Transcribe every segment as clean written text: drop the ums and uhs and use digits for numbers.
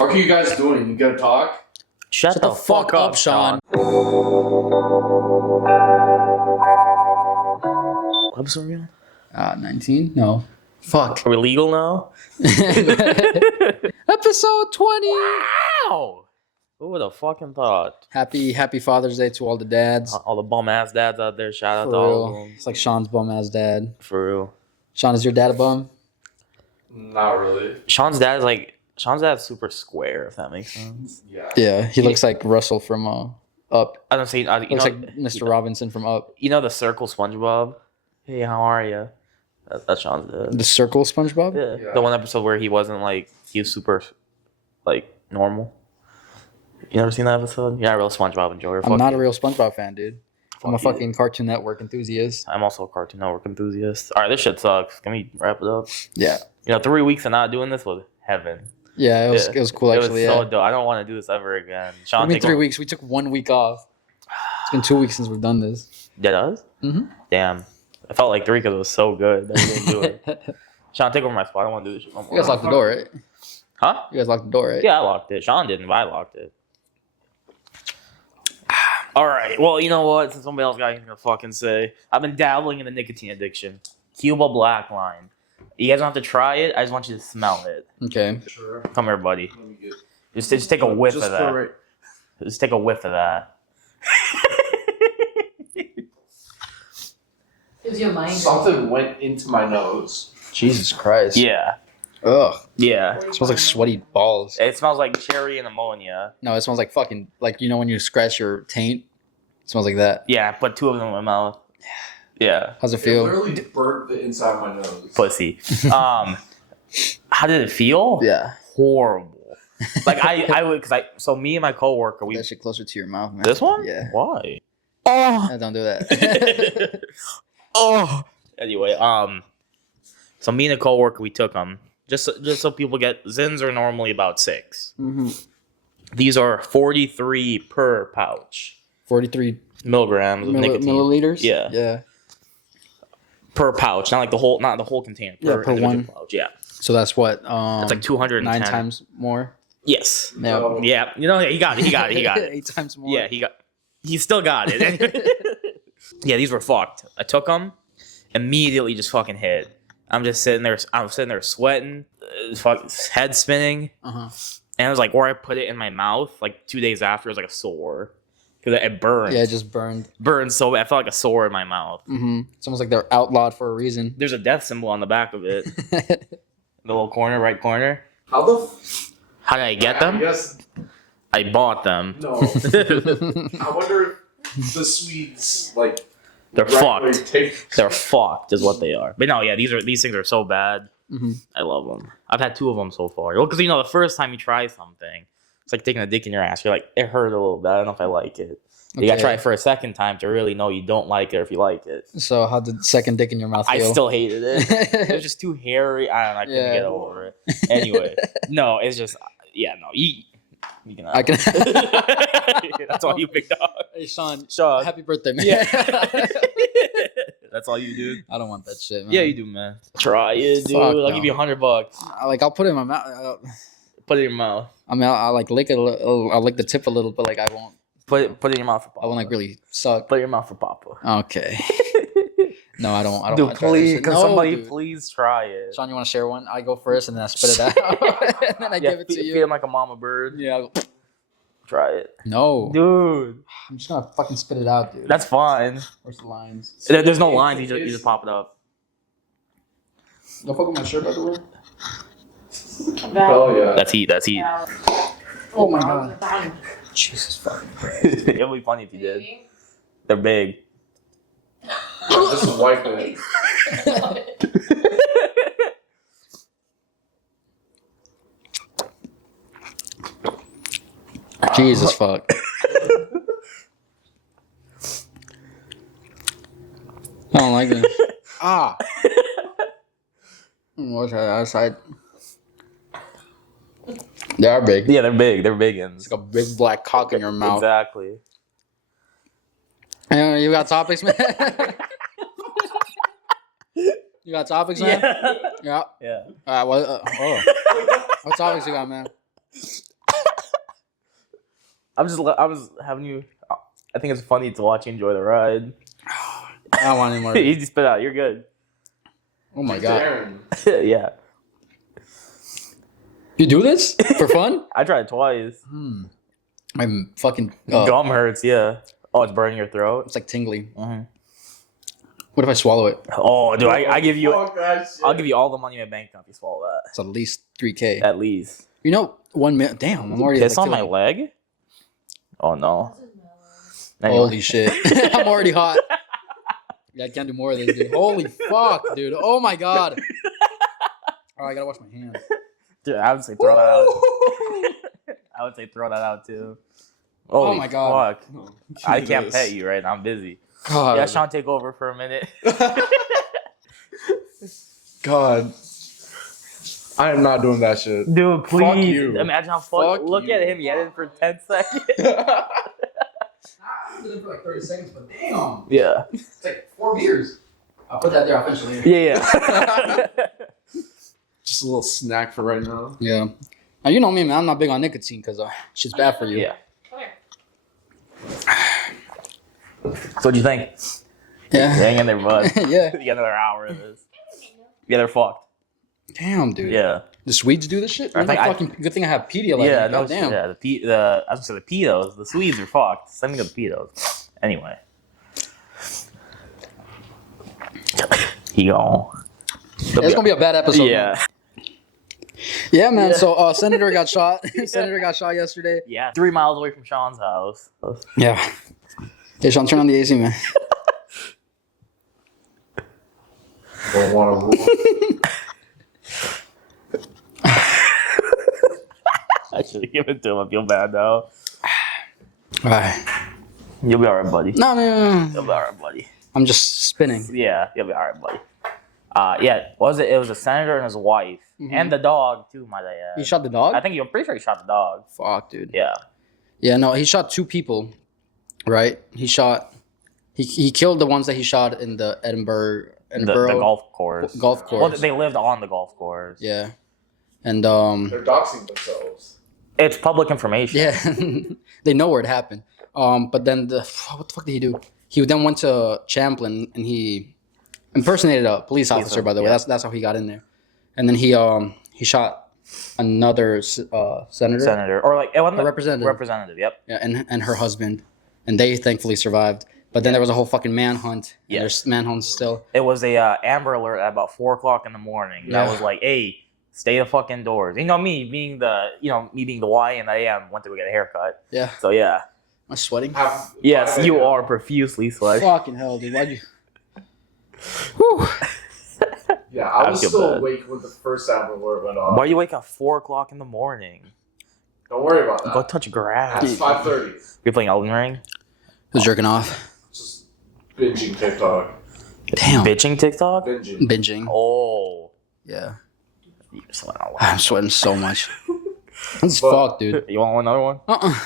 Fuck are you guys doing? You gotta talk? Shut the fuck up, Sean. What episode are we on? 19? No. Fuck. Are we legal now? Episode 20. Wow! Who would have fucking thought? Happy Father's Day to all the dads. All the bum ass dads out there, shout out For to all of real. them. It's like Sean's bum ass dad. For real. Sean, is your dad a bum? Not really. Sean's dad's super square, if that makes sense. Yeah. Yeah, he looks like Russell from Up. I don't see. Looks like Mr. Robinson from Up. You know the circle SpongeBob? Hey, how are you? That's Sean's dad. The circle SpongeBob? Yeah. The one episode where he wasn't he was super normal. You never seen that episode? You're not a real SpongeBob enjoyer. I'm not a real SpongeBob fan, dude. I'm a fucking Cartoon Network enthusiast. I'm also a Cartoon Network enthusiast. All right, this shit sucks. Can we wrap it up? Yeah. 3 weeks of not doing this was heaven. Yeah, it was cool actually. It was so dope. I don't want to do this ever again. Sean, I mean, 3 weeks. We took 1 week off. It's been 2 weeks since we've done this. That does? Mm-hmm. Damn. I felt like 3 because it was so good that we didn't do it. Sean, take over my spot. I don't want to do this shit no more. You guys locked the door, right? Huh? You guys locked the door, right? Yeah, I locked it. Sean didn't, but I locked it. All right. Well, you know what? Since somebody else got anything to fucking say, I've been dabbling in the nicotine addiction. Cuba Black Line. You guys don't have to try it. I just want you to smell it. Okay. Sure. Come here, buddy. Let me get... Just take a whiff of that. For it. Just take a whiff of that. Is your mind? Something went into my nose. Jesus Christ. Yeah. Ugh. Yeah. It smells like sweaty balls. It smells like cherry and ammonia. No, it smells like fucking, when you scratch your taint? It smells like that. Yeah, I put 2 of them in my mouth. Yeah. How's it It feel? literally burnt the inside of my nose. Pussy. How did it feel? Yeah. Horrible. I would, so me and my coworker, That shit closer to your mouth, man. This one? Yeah. Why? Oh. Don't do that. Oh. Anyway, so me and a coworker, we took them just so people get. Zins are normally about 6. Mm-hmm. These are 43 per pouch. 43 Milligrams of nicotine. milliliters? Yeah. Yeah. Per pouch, not the whole container. Per one. pouch. Yeah. So that's what? It's like 210. 9 times more? Yes. Yeah. Oh. Yeah. He got it. 8 times more? Yeah, he still got it. Yeah, these were fucked. I took them, immediately just fucking hit. I'm sitting there sweating, head spinning. Uh-huh. And it was where I put it in my mouth, 2 days after, it was like a sore. Because it burned. Yeah, it just burned. Burned so bad. I felt like a sore in my mouth. Mm-hmm. It's almost like they're outlawed for a reason. There's a death symbol on the back of it. The little right corner. How the... How did I get them? Yes. I bought them. No. I wonder if the Swedes, They're rightly fucked. take... They're fucked is what they are. But no, yeah, these things are so bad. Mm-hmm. I love them. I've had 2 of them so far. Well, because the first time you try something, it's like taking a dick in your ass. You're like, it hurt a little bit. I don't know if I like it. You gotta try it for a second time to really know you don't like it or if you like it. So how did second dick in your mouth feel? I still hated it. It was just too hairy. I don't know. I couldn't get over it. Anyway, no, it's just you can. I can. That's all you picked up. Hey Sean, Sean. happy birthday, man. Yeah. That's all you do. I don't want that shit, man. Yeah, you do, man. Try it, dude. Fuck I'll no. give you $100. I'll put it in my mouth. Put it in your mouth. I mean, I'll lick it. I'll lick the tip a little, but I won't. Put it in your mouth for Papa. I won't really suck. Put it in your mouth for Papa. Okay. No, I don't. Dude, want to try please, this. can No, somebody dude. please try it? Sean, you want to share one? I go first, and then I spit it out, and then I give it to Feed you. him like a mama bird. Yeah. Try it. No. Dude. I'm just gonna fucking spit it out, dude. That's fine. Where's the lines? There's no lines. You just pop it up. Don't fuck with my shirt, by the way. Oh, yeah. That's heat. That's heat. Oh my god. Jesus fucking Christ. It would be funny if you did. They're big. This is wipe it. Jesus fuck. I don't like this. Ah. What's that outside? They are big. Yeah, they're big. They're big ones. It's like a big black cock in your mouth. Exactly. You got topics, man? You got topics, man? Yeah. Yeah. Yeah. What topics you got, man? I was having you. I think it's funny to watch you enjoy the ride. I don't want any more. Easy spit out. You're good. Oh my god. Aaron. Yeah. You do this for fun? I tried twice. My fucking Gum hurts. Yeah. Oh, it's burning your throat. It's like tingly. Mm-hmm. What if I swallow it? Oh, dude, I give you. Fuck that shit. I'll give you all the money in my bank account if you swallow that. It's at least $3,000. At least. You know, 1 minute. Damn, I'm already Piss on my feeling- leg. Oh no. Holy shit! I'm already hot. Yeah, I can't do more of this, dude. Holy fuck, dude! Oh my god! Oh, I gotta wash my hands. Dude, I would say throw that out. I would say throw that out too. Holy my God. Fuck. I can't pet you right now. I'm busy. God. Yeah, Sean, take over for a minute. God. I am not doing that shit. Dude, please. Fuck you. Imagine how Fuck Look you. at him. He had it for 10 seconds. I did it for like 30 seconds, but damn, Yeah. it's like 4 beers. I'll put that there eventually. Yeah. Just a little snack for right now. Yeah. Now you know me, man. I'm not big on nicotine because shit's bad for you. Yeah. So what'd you think? Yeah. Hang in there, bud. Yeah. You got another hour of this. Yeah, they're fucked. Damn, dude. Yeah. The Swedes do this shit. I think I- Good thing I have Pedialyte. Yeah, no, damn. Yeah, I was gonna say the pedos. The Swedes are fucked. Send me to the pedos. Anyway. He gone. It's gonna be a bad episode. Yeah. Man. Yeah, man. Yeah. So Senator got shot. Senator got shot yesterday. Yeah. 3 miles away from Sean's house. Yeah. Hey, Sean, turn on the AC, man. Don't want to. I should have given it to him. I feel bad now. All right. You'll be alright, buddy. No. You'll be alright, buddy. I'm just spinning. Yeah, you'll be alright, buddy. Yeah, what was it? It was a senator and his wife. Mhm. And the dog, too, might I add. He shot the dog? I'm pretty sure he shot the dog. Fuck, dude. Yeah. Yeah, no, he shot 2 people, right? He killed the ones that he shot in the Edinburgh The golf course. golf course. Well, they lived on the golf course. Yeah. And They're doxing themselves. It's public information. yeah, they know where it happened. But then what the fuck did he do? He then went to Champlain and he impersonated a police officer. By the way, yeah. that's how he got in there. And then he shot another senator. Or like it wasn't A representative. Representative, yep. Yeah, and her husband, and they thankfully survived. But then there was a whole fucking manhunt. And Yeah. there's manhunts still. It was a Amber Alert at about 4:00 in the morning. Yeah. That was like, hey, stay the fuck indoors. You know me being the Y and I went to go get a haircut. Yeah. So yeah. Am I sweating? Yes, you are profusely sweating. Fucking hell, dude. Why'd you? Whew. Yeah, I I was feel still bad. awake when the first Amber Alert went off. Why are you wake up 4:00 in the morning? Don't worry about that. Go touch grass. It's 5:30. You're playing Elden Ring? Who's jerking off? Just binging TikTok. Damn. Bitching TikTok? Binging. Binging. Oh. Yeah. You're sweating a lot. I'm sweating so much. This But- fuck, dude. You want another one?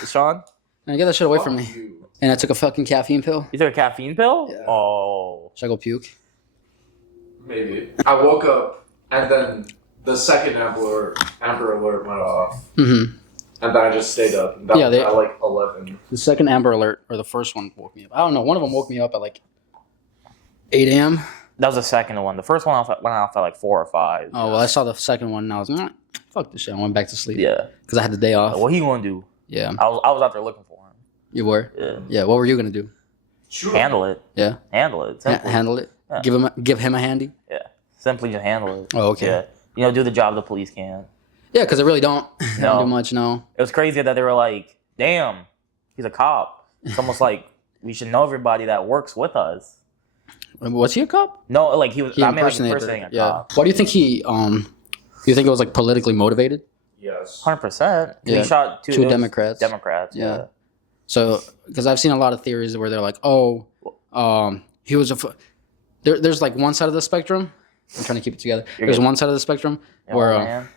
Sean? Man, get that shit away Fuck from me. you. And I took a fucking caffeine pill. You took a caffeine pill? Yeah. Oh. Should I go puke? Maybe. I woke up and then the second Amber Alert went off. Mm-hmm. And then I just stayed up. And that Yeah, was they- at like 11. The second Amber Alert, or the first one, woke me up. I don't know. One of them woke me up at like 8 a.m. That was the second one. The first one went off at like 4 or 5. Oh, well, I saw the second one and I was like, fuck this shit. I went back to sleep. Yeah. Because I had the day off. What he gonna do? Yeah. I was out there looking for him. You were? Yeah. Yeah, what were you going to do? Shoot. Handle it. Yeah. Handle it. Simply. Handle it? Yeah. Give him a handy? Yeah. Simply just handle it. Oh, okay. Yeah. Do the job the police can. Yeah, because I really don't. I No. don't do much, no. It was crazy that they were like, damn, he's a cop. It's almost like we should know everybody that works with us. Was he a cop? No, like he was. He I mean, like impersonated impersonating her. a Yeah. cop. Why do you think he, do you think it was like politically motivated? Yes. 100%. Yeah. He shot Two it was Democrats. Democrats. Yeah. Yeah. So, because I've seen a lot of theories where they're like, oh, he was there's like one side of the spectrum. I'm trying to keep it together. You're There's good. one side of the spectrum Oh, where, man.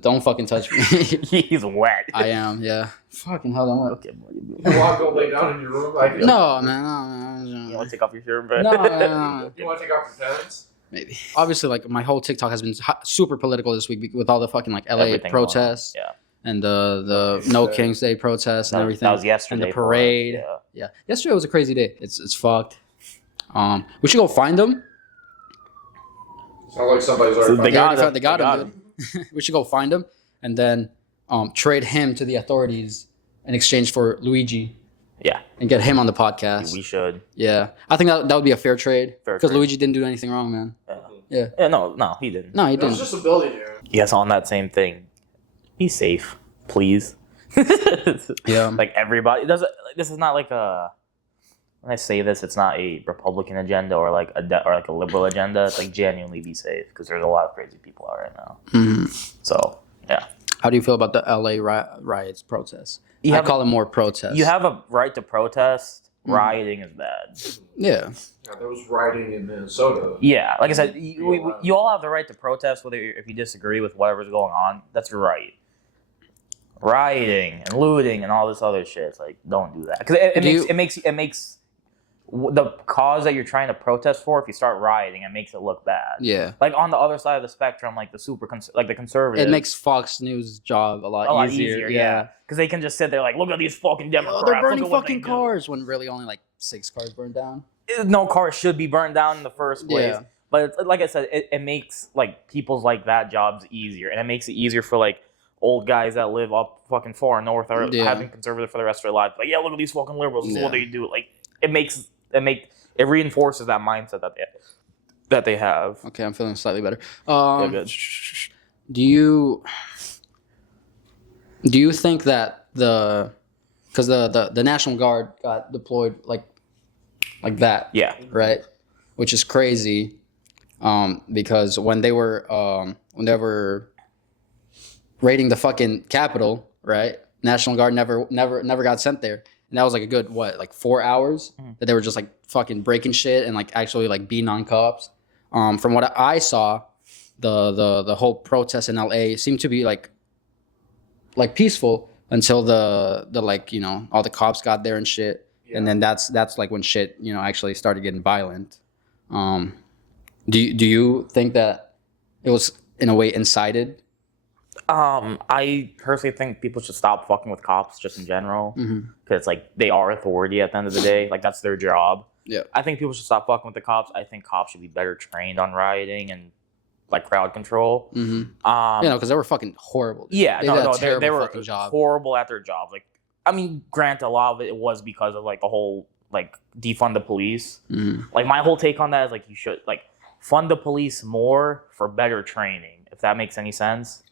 don't fucking touch me. He's wet. I am, yeah. Fucking hell, I'm Okay, buddy. You want to go lay down in your room? Like, No, man, You no. want to take off your shirt, but No, no. You want to take off your pants? Maybe. Obviously, like, my whole TikTok has been super political this week with all the fucking, like, LA Everything protests. going on. and the No King's Day protests and everything. That was yesterday. And the parade. Yeah. Yesterday was a crazy day. It's fucked. We should go find them. Sounds like somebody's already They got him. Dude. We should go find him and then trade him to the authorities in exchange for Luigi. Yeah. And get him on the podcast. We should. Yeah. I think that would be a fair trade. Because Luigi didn't do anything wrong, man. Yeah. Yeah, no, he didn't. No, he He didn't. was just a billionaire. Yes, on that same thing. Be safe, please. Yeah. Like everybody doesn't. This is not like a. When I say this, it's not a Republican agenda or like a liberal agenda. It's like genuinely be safe because there's a lot of crazy people out right now. Mm-hmm. So yeah. How do you feel about the LA riots, protests? I call it more protests. You have a right to protest. Rioting is bad. Yeah. Yeah, there was rioting in Minnesota. Yeah, like I said, you all have the right to protest whether if you disagree with whatever's going on. That's your right. Rioting and looting and all this other shit. It's like, don't do that because it makes the cause that you're trying to protest for. If you start rioting, it makes it look bad. Yeah. Like on the other side of the spectrum, like the conservatives. It makes Fox News' job a lot easier. Yeah. Because they can just sit there like, look at these fucking Democrats. Oh, they're burning fucking cars when really only like 6 cars burned down. No car should be burned down in the first place. Yeah. But like I said, it makes like people's like that jobs easier, and it makes it easier for like old guys that live up fucking far north or having conservative for the rest of their life. Like, yeah, look at these fucking liberals. This is what they do. Like, it reinforces that mindset that they have. Okay, I'm feeling slightly better. Good. Do you think that because the National Guard got deployed like that? Yeah. Right. Which is crazy, because when they were raiding the fucking Capitol, right? National Guard never got sent there, and that was like a good 4 hours that they were just like fucking breaking shit and like actually like being on cops. From what I saw, the whole protest in LA seemed to be like peaceful until the like all the cops got there and shit, and then that's like when shit actually started getting violent. Do you think that it was in a way incited? I personally think people should stop fucking with cops just in general, because it's like they are authority at the end of the day. Like that's their job. Yeah. I think people should stop fucking with the cops. I think cops should be better trained on rioting and like crowd control. Because they were fucking horrible. Dude. Yeah, they were job. horrible at their job. Like, I mean, granted, a lot of it was because of like the whole like defund the police. Like my whole take on that is like you should like fund the police more for better training, if that makes any sense.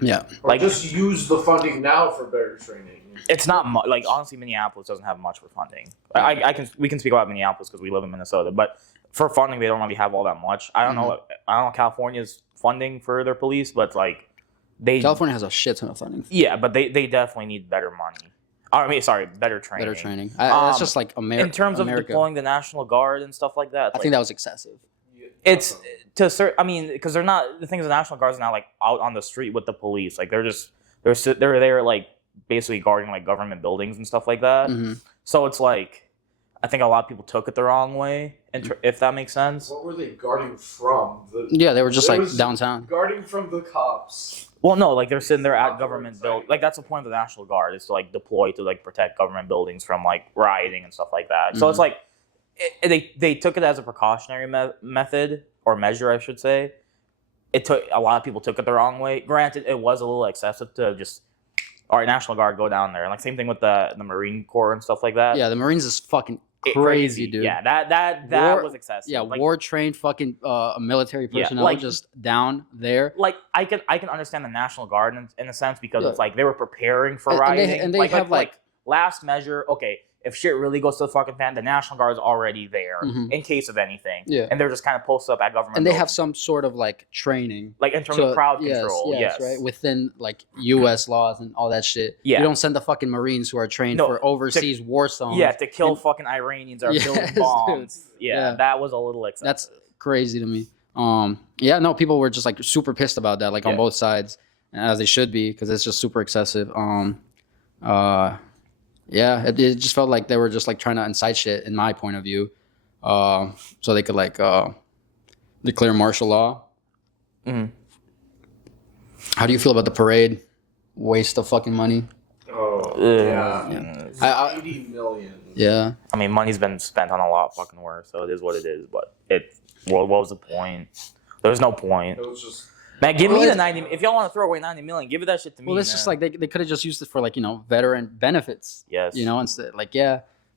Yeah, or like just use the funding now for better training. It's not like honestly, Minneapolis doesn't have much for funding. We can speak about Minneapolis because we live in Minnesota, but for funding they don't really have all that much. I don't know California's funding for their police, but like California has a shit ton of funding. Yeah, but they definitely need better money. I mean, sorry, better training. Better training. That's just like America. In terms of deploying the National Guard and stuff like that, I think that was excessive. It's to certain. I mean, because they're not. The thing is, the National Guard's not like out on the street with the police. Like they're there like basically guarding like government buildings and stuff like that. So it's like, I think a lot of people took it the wrong way, if that makes sense. What were they guarding from? They were just like downtown. Guarding from the cops. Well, no, like they're sitting there at government buildings. Like that's the point of the National Guard is to like deploy to like protect government buildings from like rioting and stuff like that. So it's like they took it as a precautionary method or measure, I should say. A lot of people took it the wrong way. Granted, it was a little excessive to just, all right, National Guard, go down there. And like same thing with the Marine Corps and stuff like that. Yeah, the Marines is fucking crazy, dude. Yeah, that was excessive. Yeah, like, war trained fucking military personnel like, just down there. Like I can understand the National Guard in a sense because it's like they were preparing for rioting. And they have like last measure. Okay, if shit really goes to the fucking fan, the National Guard is already there in case of anything. Yeah, and they're just kind of posted up at government. And they buildings. have some sort of like training, like in terms of crowd control. Yes, right, within like U.S. laws and all that shit. Yeah, you don't send the fucking Marines who are trained for overseas war zones. Yeah, to kill fucking Iranians or building bombs. Yeah, that was a little excessive. That's crazy to me. People were just like super pissed about that, like on both sides, as they should be, because it's just super excessive. It just felt like they were just like trying to incite shit, in my point of view, so they could like declare martial law. How do you feel about the parade? waste of fucking money. Oh, Yeah. I- 80 million. Yeah. I mean, money's been spent on a lot fucking worse, so it is what it is. But what was the point? There's no point. It was just. Man, give me Well, the 90. If y'all want to throw away 90 million, give it that shit to me. Well, it's man. just like they could have just used it for like, veteran benefits. Yes. Instead like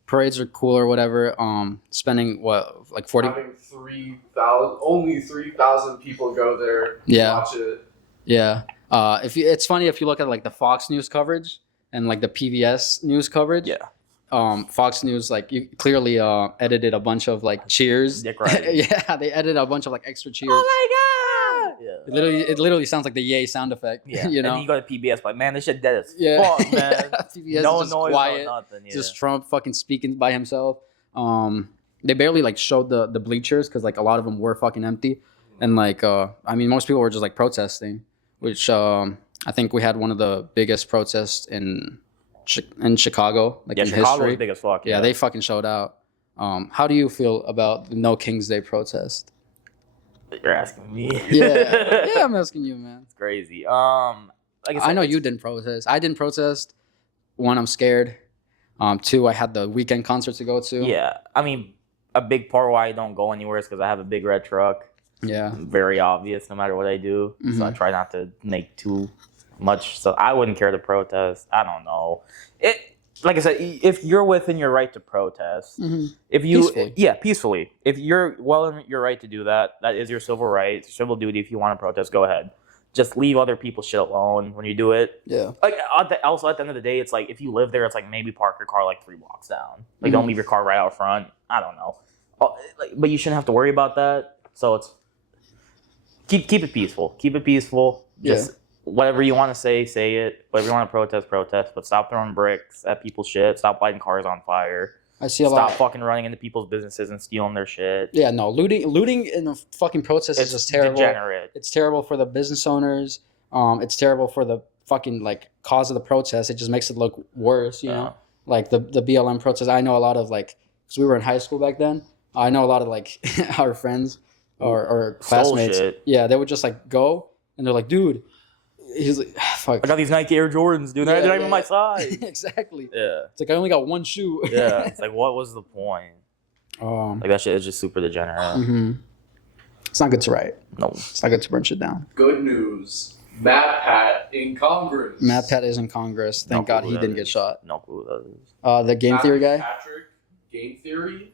parades are cool or whatever. Spending what like 40. Having 3,000, only 3,000 people go there. Yeah. Watch it. Yeah. It's funny if you look at like the Fox News coverage and like the PBS news coverage. Yeah. Fox News like you clearly edited a bunch of like cheers. Dick riding. Yeah, they edited a bunch of like extra cheers. Oh my god! Yeah. It literally sounds like the yay sound effect. Yeah. And then you go to PBS, but man, this shit dead as Yeah. fuck, man. PBS No is just noise, quiet. no nothing. Yeah. Just Trump fucking speaking by himself. They barely like showed the bleachers because like a lot of them were fucking empty, and like most people were just like protesting, which I think we had one of the biggest protests in Chicago, like in Chicago history. was big as fuck. Yeah, they fucking showed out. How do you feel about the No King's Day protest? You're asking me. Yeah, I'm asking you, man. It's crazy. Like I know you didn't protest. I didn't protest. One, I'm scared. Two, I had the weekend concert to go to. Yeah, I mean, a big part why I don't go anywhere is because I have a big red truck. Yeah. Very obvious, no matter what I do. Mhm. So I try not to make too much. So I wouldn't care to protest. I don't know. Like I said, if you're within your right to protest, Mm-hmm. if you Peacefully. peacefully, if you're well in your right to do that, that is your civil right, it's your civil duty. If you want to protest, go ahead. Just leave other people's shit alone when you do it. Yeah. Like also at the end of the day, it's like if you live there, it's like maybe park your car like 3 blocks down. Like don't leave your car right out front. I don't know. But you shouldn't have to worry about that. So it's keep it peaceful. Keep it peaceful. Just whatever you want to say it. Whatever you want to protest. But stop throwing bricks at people's shit. Stop lighting cars on fire. I see a Stop lot. fucking running into people's businesses and stealing their shit. Yeah, no, looting in a fucking protest is just terrible. Degenerate. It's terrible for the business owners. It's terrible for the fucking like cause of the protest. It just makes it look worse, you know. Like the BLM protest. I know a lot of like, because we were in high school back then. I know a lot of like our friends or classmates. Shit. Yeah, they would just like go and they're like, dude, he's like, fuck. I got these Nike Air Jordans, dude. They're not even my size. Exactly. Yeah. It's like I only got one shoe. Yeah. It's like, what was the point? Like that shit is just super degenerate. Mm-hmm. It's not good to write. No. It's not good to burn shit down. Good news. Matt Pat in Congress. Matt Pat is in Congress. Thank God he didn't get shot. No clue who that is. The game theory guy. Patrick, game theory.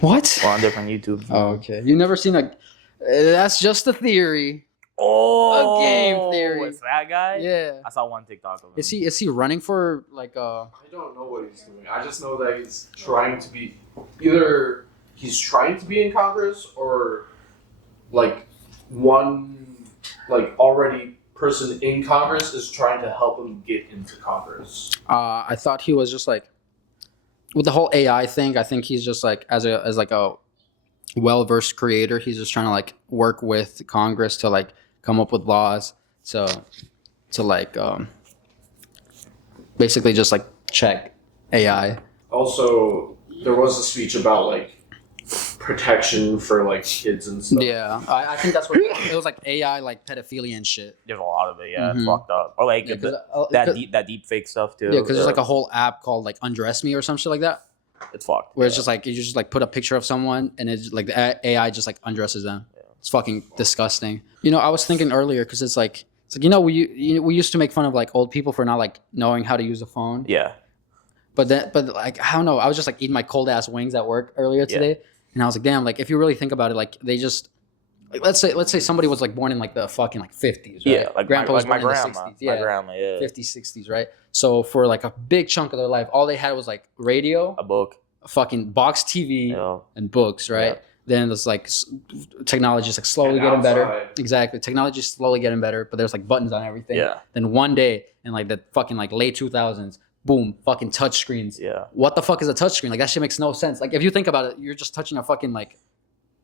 What? We're on different YouTube. Oh, okay. You never seen a? That's just a theory. Oh, A game theory. It's that guy? Yeah. I saw one TikTok of him. Is he running for like I don't know what he's doing. I just know that he's trying to be either he's trying to be in Congress or like one like already person in Congress is trying to help him get into Congress. I thought he was just like with the whole AI thing. I think he's just like as like a well-versed creator. He's just trying to like work with Congress to like come up with laws to like basically just like check AI. Also, there was a speech about like protection for like kids and stuff. Yeah, I think that's what it was like AI like pedophilia and shit. There's a lot of it, yeah. It's Mhm. fucked up. Or like Yeah, that deep fake stuff too. Yeah, because there's like a whole app called like Undress Me or some shit like that, it's fucked. where it's just like you just like put a picture of someone and it's like the AI just like undresses them. It's fucking disgusting. I was thinking earlier because it's like we used to make fun of like old people for not like knowing how to use a phone. Yeah. But like I don't know. I was just like eating my cold ass wings at work earlier today, and I was like, damn. Like if you really think about it, like they just like let's say somebody was like born in like the fucking like 50s. Right? Yeah, like grandpa was my born in grandma. the 60s. Yeah, My grandma, yeah. 50s, 60s, right? So for like a big chunk of their life, all they had was like radio, A book. a fucking box TV, Yeah. and books, right? Yeah. Then there's like technology is like slowly And getting better. outside. Exactly, technology is slowly getting better, but there's like buttons on everything. Yeah. Then one day in like the fucking like late 2000s, boom, fucking touch screens. Yeah. What the fuck is a touch screen? Like that shit makes no sense. Like if you think about it, you're just touching a fucking like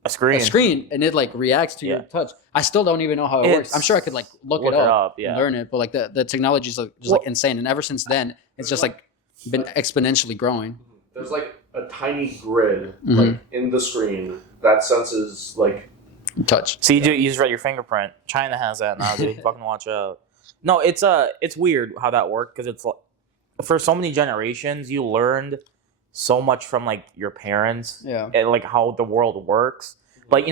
A screen. a screen and it like reacts to your Yeah. touch. I still don't even know how it works. I'm sure I could like look it up yeah. and learn it, but like the technology is like, just like insane. And ever since then, it's just like been exponentially growing. There's like a tiny grid Mhm. like in the screen that senses like Touch. See, you just read your fingerprint. China has that now, dude. Fucking watch out. No, it's weird how that worked because it's like, for so many generations you learned so much from like your parents and like how the world works. But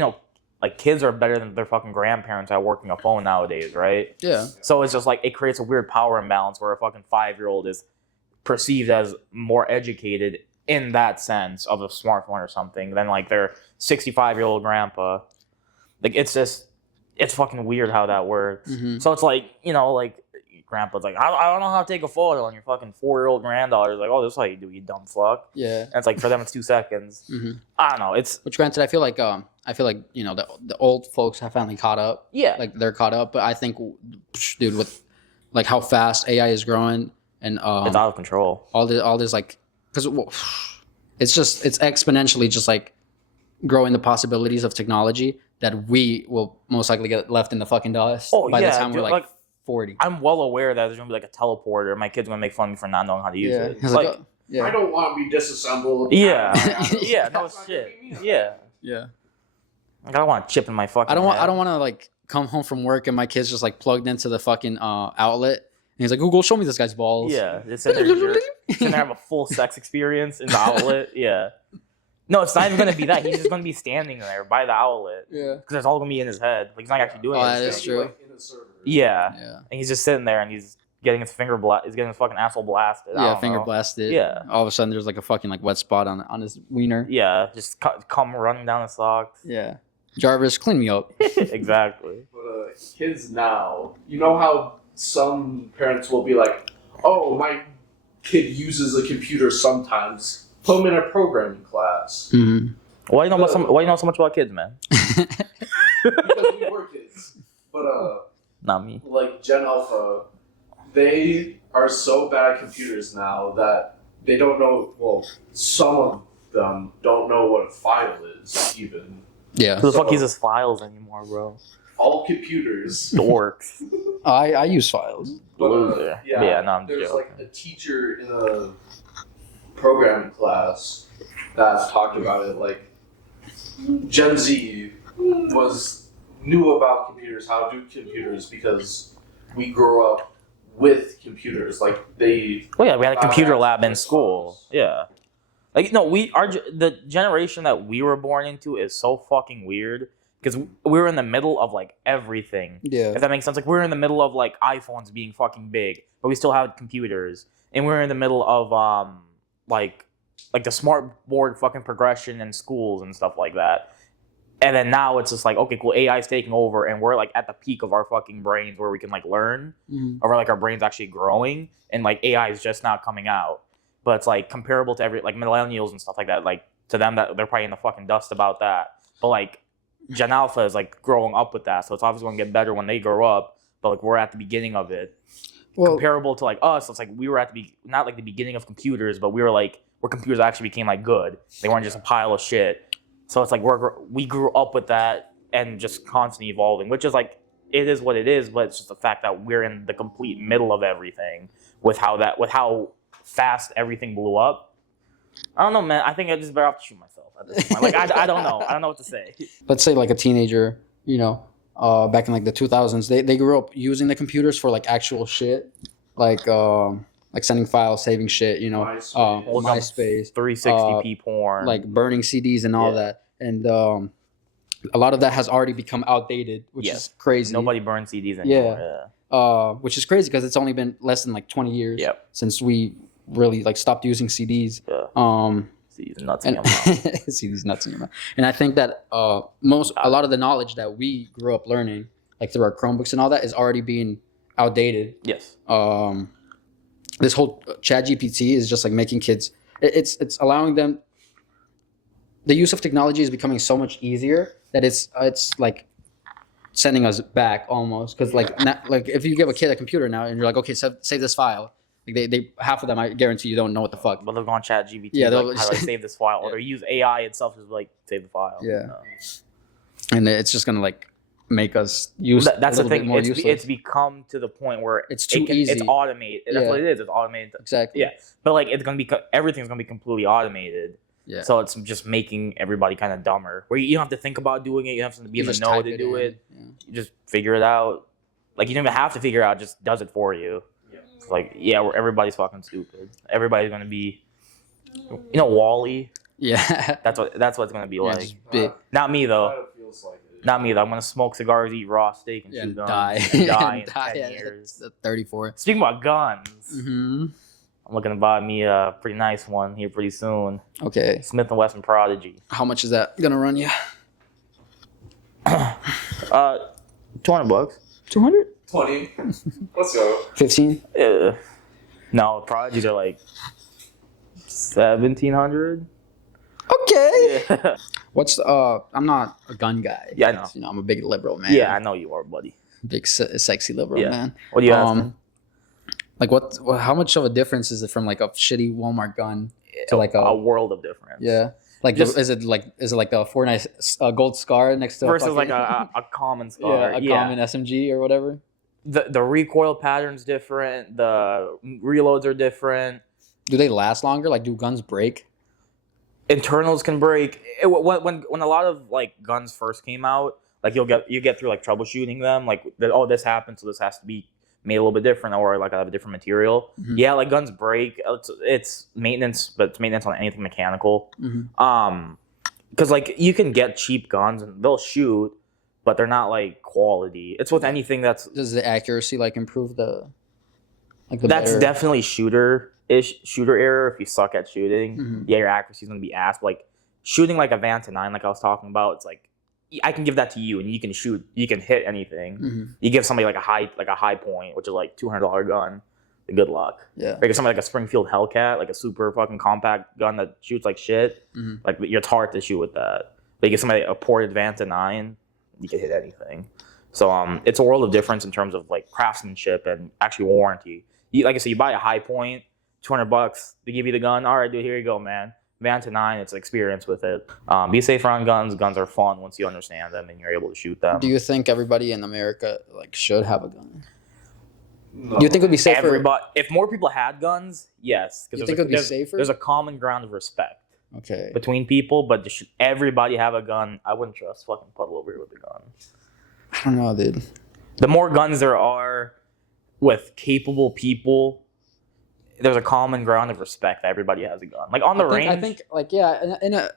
like kids are better than their fucking grandparents at working a phone nowadays, right? Yeah. So it's just like it creates a weird power imbalance where a fucking 5-year-old is perceived as more educated in that sense of a smartphone or something than like their 65-year-old grandpa. Like it's fucking weird how that works. Mm-hmm. So it's like, like grandpa's like, I don't know how to take a photo, and your fucking 4-year-old granddaughter's like, oh, this is how you do, you dumb fuck. Yeah. And it's like for them it's 2 seconds. Mm-hmm. I don't know. Which granted, I feel like the old folks have finally caught up. Yeah. Like they're caught up, but I think, dude, with like how fast AI is growing and it's out of control. All this like, because it's exponentially just like growing the possibilities of technology that we will most likely get left in the fucking dust by the time we're like 40. I'm well aware that there's gonna be like a teleporter. My kid's gonna make fun of me for not knowing how to use it. It's like, yeah. I don't want to be disassembled. Yeah. Yeah. No shit. Yeah. Yeah. Like I don't want a chip in my fucking. I don't head. want to like come home from work and my kid's just like plugged into the fucking outlet and he's like, Google, show me this guy's balls. Yeah. It's in there, have a full sex experience in the outlet. Yeah. No, it's not even gonna be that. He's just gonna be standing there by the outlet. Yeah. Because it's all gonna be in his head. Like he's not actually doing that anything. is true. Like in a server. Yeah. Yeah. And he's just sitting there and he's getting his he's getting his fucking asshole blasted. I Yeah, don't finger know. blasted. Yeah. All of a sudden there's like a fucking like wet spot on his wiener. Yeah, just come running down his socks. Yeah. Jarvis, clean me up. Exactly. But kids now, you know how some parents will be like, "Oh, my kid uses a computer sometimes. Put him in a programming class." Mm-hmm. Why you know so much about kids, man? Because we were kids. But Not me. like Gen Alpha, they are so bad at computers now that they don't know. Well, some of them don't know what a file is even. Yeah. Who the fuck uses files anymore, bro? All computers. Dorks. I use files. But, Loser. yeah, No, I'm there's joking. like a teacher in a programming class that talked about it. Like Gen Z knew about computers, how to do computers, because we grew up with computers. Like they. Well, yeah, we had a computer lab in school. Yeah. Like no, the generation that we were born into is so fucking weird because we were in the middle of like everything. Yeah. If that makes sense, like we're in the middle of like iPhones being fucking big, but we still have computers, and we're in the middle of like the smart board fucking progression in schools and stuff like that. And then now it's just like, okay, cool, AI's taking over, and we're like at the peak of our fucking brains where we can like learn, or like our brains actually growing, and like AI is just not coming out. But it's like comparable to every like millennials and stuff like that. Like to them, that they're probably in the fucking dust about that. But like Gen Alpha is like growing up with that, so it's obviously gonna get better when they grow up. But like we're at the beginning of it. Well, comparable to like us, it's like we were at not like the beginning of computers, but we were like where computers actually became like good. They weren't just a pile of shit. So it's like we grew up with that and just constantly evolving, which is like it is what it is. But it's just the fact that we're in the complete middle of everything with how fast everything blew up. I don't know, man. I think I just better off to shoot myself at this point. Like I don't know. I don't know what to say. Let's say like a teenager, back in like the 2000s, they grew up using the computers for like actual shit, like sending files, saving shit, MySpace, 360p porn, like burning CDs and all that, and a lot of that has already become outdated, which is crazy. Nobody burns CDs anymore. Which is crazy because it's only been less than like 20 years since we really like stopped using CDs. CDs nuts in your mouth. CDs nuts in your mouth. And I think that a lot of the knowledge that we grew up learning, like through our Chromebooks and all that, is already being outdated. Yes. This whole ChatGPT is just like making kids. It's allowing them. The use of technology is becoming so much easier that it's like sending us back almost, because like if you give a kid a computer now and you're like, okay, save this file, like they half of them, I guarantee you don't know what the fuck. But they'll go on ChatGPT. Yeah, like, how do I save this file? Or they use AI itself to like save the file. Yeah, and it's just gonna like make us use. That's the thing. It's become to the point where it's too easy. It's automated. That's what it is. It's automated. Exactly. Yeah, but like it's gonna be everything's gonna be completely automated. Yeah. So it's just making everybody kind of dumber. Where you don't have to think about doing it. You don't have to be in the know to do it. Yeah. You just figure it out. Like you don't even have to figure out; it just does it for you. Yeah. It's like everybody's fucking stupid. Everybody's gonna be, Wall-E. Yeah. That's what it's gonna be Yeah, like. just big. Not me though. It feels like it. Not me though. I'm gonna smoke cigars, eat raw steak, and Yeah, shoot and guns. die. And die in Die 10 at years. 34. Speaking about guns, Mm-hmm. I'm looking to buy me a pretty nice one here pretty soon. Okay. Smith & Wesson Prodigy. How much is that gonna run you? $200. 200? 20. Let's go. 15? No, Prodigies are like 1,700. Okay. Yeah. What's I'm not a gun guy. Yeah, I know. You know, I'm a big liberal man. Yeah, I know you are, buddy. Big sexy liberal Yeah. man. What do you asking? Like how much of a difference is it from like a shitty Walmart gun to like a world of difference. yeah. Like Just- is it like a Fortnite gold scar next to Versus a like fucking- a common scar. a common SMG or whatever? The recoil pattern's different. The reloads are different. Do they last longer? Like do guns break? Internals can break. When a lot of like guns first came out, like you get through like troubleshooting them, like this happened, so this has to be made a little bit different, or like I have a different material. Mhm. Yeah, like guns break. It's maintenance, but it's maintenance on anything mechanical. Mhm. Because like you can get cheap guns and they'll shoot, but they're not like quality. It's with anything that's Does the accuracy like improve the that's better- definitely shooter error. If you suck at shooting, Mhm. yeah, your accuracy is gonna be ass. But, like shooting like a Vanta 9, like I was talking about, it's like I can give that to you and you can shoot, you can hit anything. Mhm. You give somebody like a high point, which is like $200 gun, good luck. Yeah. Or give somebody like a Springfield Hellcat, like a super fucking compact gun that shoots like shit. Mhm. Like it's hard to shoot with that. But you give somebody a ported Vanta 9, you can hit anything. So it's a world of difference in terms of like craftsmanship and actually warranty. Like I said, you buy a high point, $200, they give you the gun. All right, dude, here you go, man. Vanta 9, it's an experience with it. Be safe around guns. Guns are fun once you understand them and you're able to shoot them. Do you think everybody in America like should have a gun? No. Do you think it would be safer? Everybody, if more people had guns, yes. You think it would be safer? There's a common ground of respect Okay. between people, but should everybody have a gun? I wouldn't trust fucking Puddle over here with a gun. I don't know, dude. The more guns there are with capable people, there's a common ground of respect that everybody has a gun. Like on the range, I think like yeah,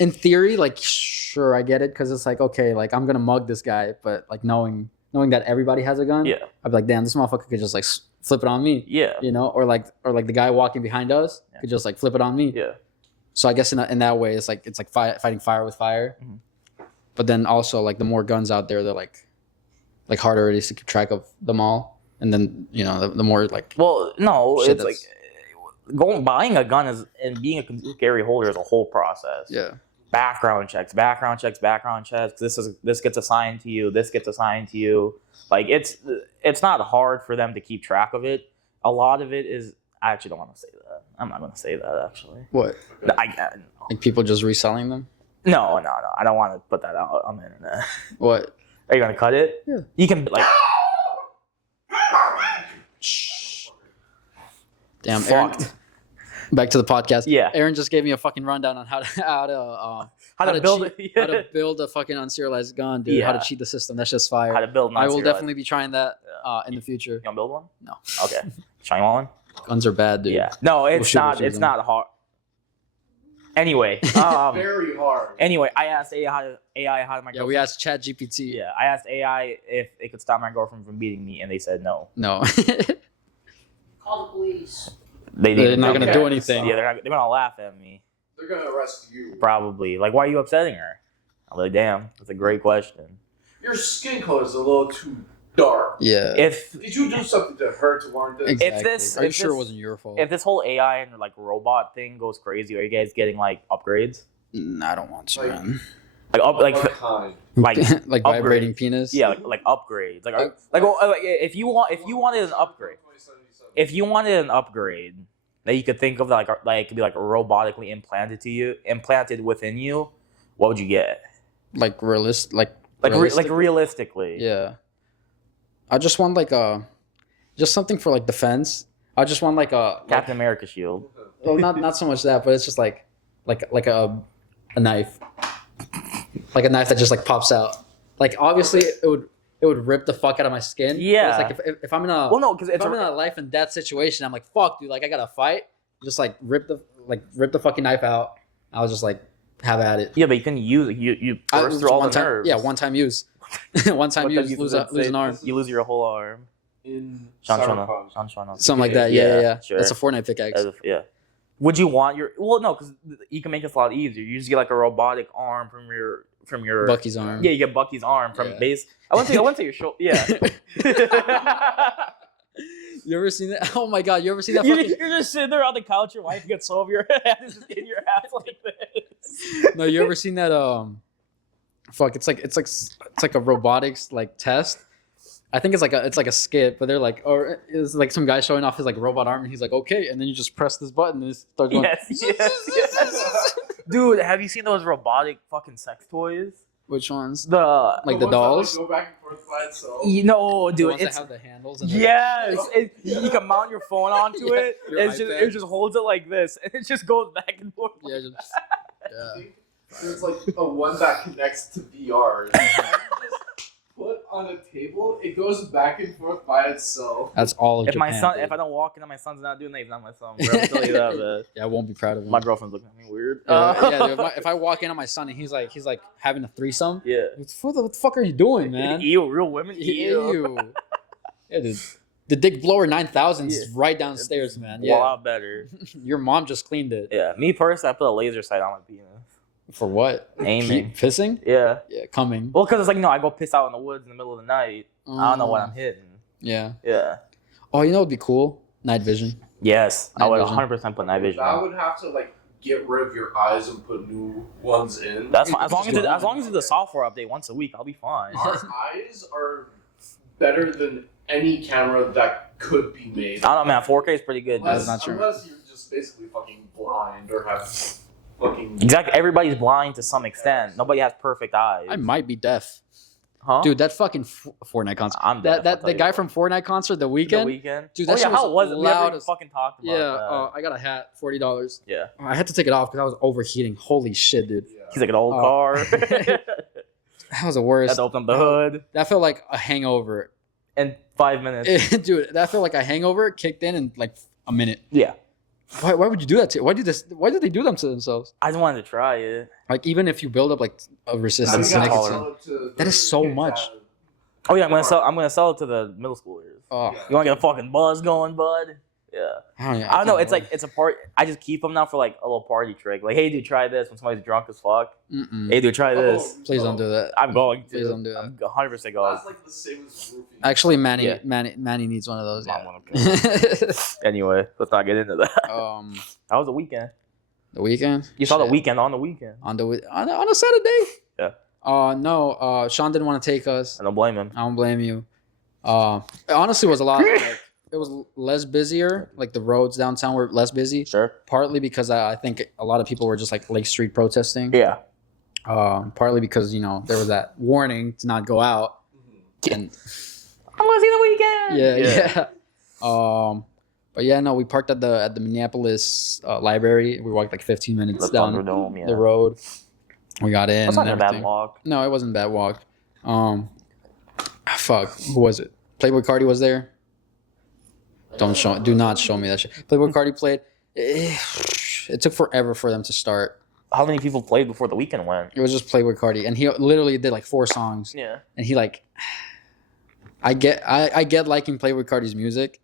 in theory, like sure, I get it because it's like okay, like I'm gonna mug this guy, but like knowing that everybody has a gun, yeah, I'd be like, damn, this motherfucker could just like flip it on me, yeah, you know, or like the guy walking behind us Yeah. could just like flip it on me. yeah. So I guess in that way, it's like fighting fire with fire. Mhm. But then also like the more guns out there, they're like harder it is to keep track of them all. And then you know the more like Well, no, Shit, it's like buying a gun is and being a carry holder is a whole process. yeah. Background checks. This gets assigned to you. This gets assigned to you. Like it's not hard for them to keep track of it. A lot of it is. I actually don't want to say that. I'm not going to say that actually. What? Like people just reselling them? No. I don't want to put that out on the internet. What? Are you going to cut it? Yeah. You can like. Damn, Aaron, Fucked. back to the podcast. Yeah. Aaron just gave me a fucking rundown on how to build cheat, it. how to build a fucking unserialized gun, dude. How to Yeah. cheat the system. That's just fire. How to build. I will non-serialized. definitely be trying that in the future. You want to build one? No. Okay. Show you one. Guns are bad, dude. Yeah. No, it's shoot not. It's them. not hard. Anyway. Very hard. Anyway, I asked AI how to my Yeah, girlfriend. we asked ChatGPT. Yeah, I asked AI if it could stop my girlfriend from beating me, and they said no. No. Call the police. They They're didn't. not gonna Okay. do anything. Yeah, they're gonna laugh at me. They're gonna arrest you. Probably. Like, why are you upsetting her? I'm like, damn, that's a great question. Your skin color is a little too dark. Yeah. If Did you do something to her to warrant this? Exactly. this- Are you if sure it this- wasn't your fault? if this whole AI and like robot thing goes crazy, are you guys getting like upgrades? I don't want to, Like- man. Like What kind? like like upgrade. vibrating penis. yeah, like upgrades. Like if you wanted an upgrade. If you wanted an upgrade that you could think of that like it could be like robotically implanted within you, what would you get? Like realistic. Like Realistically. Yeah. I just want like just something for like defense. I just want like a Captain America shield. well, not so much that, but it's just like a knife, like a knife that just like pops out. Like obviously it would it would rip the fuck out of my skin. Yeah. But it's like if I'm in a Well, no, because if I'm in a life and death situation, I'm like, fuck, dude, like I gotta fight. Just like rip the fucking knife out. I was just like, have at it. Yeah, but you can use it. You burst through all the nerves. Yeah, one time use. one time use, lose an arm. You lose your whole arm. In Cyberpunk. Something like that. Yeah. Sure. That's a Fortnite pickaxe. Yeah. Would you want your? Well, no, because you can make this a lot easier. You just get like a robotic arm from your Bucky's arm. Yeah, you get Bucky's arm from base. I went to your shoulder. Yeah. You ever seen that? Oh my god! You ever seen that? You're just sitting there on the couch. Your wife gets over your head and just in your ass like this. No, you ever seen that? Fuck! It's like a robotics like test. I think it's like a skit, but they're like, or it's like some guy showing off his like robot arm, and he's like, okay, and then you just press this button, and it starts going. Yes. Dude, have you seen those robotic fucking sex toys? Which ones? The That, dolls. like, go back and forth by itself. No, The dude, ones that it's have the handles. And yes. You can mount your phone onto it. Your It just holds it like this, and it just goes back and forth. Yeah, I think there's like a one that connects to VR. And you just put on a table, it goes back and forth by itself. That's all of If Japan. my son, dude. if I don't walk in and my son's not doing that, he's not my son. Bro. I'll tell you that, man. Yeah, I won't be proud of him. My girlfriend's looking at me weird. Yeah, dude, if I walk in on my son and he's like having a threesome, Yeah. what the fuck are you doing, man? Ew, real women. Ew. Ew. Yeah, dude. The Dick Blower 9000 is right downstairs, man. A Yeah. lot better. Your mom just cleaned it. Yeah. Me personally, I put a laser sight on my penis. For what? Aiming. Pissing? Yeah. Yeah, coming. Well, because it's like, I go piss out in the woods in the middle of the night. I don't know what I'm hitting. Yeah. Yeah. Oh, you know what'd be cool? Night vision. Yes. I Night would vision. 100% put night vision That on. would have to like get rid of your eyes and put new ones in. That's fine. As long as it's a software update once a week, I'll be fine. Our eyes are better than any camera that could be made. I don't know, man. 4K is pretty good. Unless, not true. unless you're just basically fucking blind or have fucking. Exactly. Everybody's blind to some extent. Nobody has perfect eyes. I might be deaf. Huh? Dude, that fucking Fortnite concert. I'm deaf, I'll That tell the you guy what. from Fortnite concert, The The Weekend. Weekend. Dude, that oh, yeah, shit how was was it? We haven't loud even as- fucking talked about Yeah, that. I got a hat, $40. Yeah. I had to take it off because I was overheating. Holy shit, dude. Yeah. He's like an old Oh. car. That was the Had worst. to open up the hood That felt like a hangover. in 5 minutes. Dude, that felt like a hangover kicked in like a minute. Yeah. Why would you do that to? Why did they do them to themselves? I just wanted to try it. Like even if you build up like a Now resistance you to gotta Nicotine. sell it to That the is so kids much. that- Oh yeah, I'm gonna sell it to the middle schoolers. Oh, You want to get a fucking buzz going, bud? Yeah. I don't know. It's like it's a part. I just keep them now for like a little party trick. Like, hey, dude, try this when somebody's drunk as fuck. Mm-mm. Hey, dude, try this. Please don't do that. I'm going to. Please don't do that. I'm 100% going. That's like the same as roofing. Actually, Manny, Yeah. Manny needs one of those. Mom Yeah. wanna Anyway, let's not get into that. That was the weekend. The weekend. You saw the Shit. weekend on the weekend. on a Saturday. Yeah. No. Sean didn't want to take us. I don't blame him. I don't blame you. It honestly was a lot. Like, it was less busier. Like the roads downtown were less busy. Sure. Partly because I think a lot of people were just like Lake Street protesting. Yeah. Partly because there was that warning to not go out. And I'm gonna see the weekend. yeah. But yeah, no, we parked at the Minneapolis library. We walked like 15 minutes The down Thunderdome. Yeah. the road. We got in. That's not and a bad everything. walk. No, it wasn't a bad walk. Fuck, who was it? Playboy Cardi was there. Do not show me that shit. Playboy Cardi played. It took forever for them to start. How many people played before the weekend went? It was just Playboy Cardi, and he literally did like 4 songs. Yeah. And he like, I get liking Playboy Cardi's music.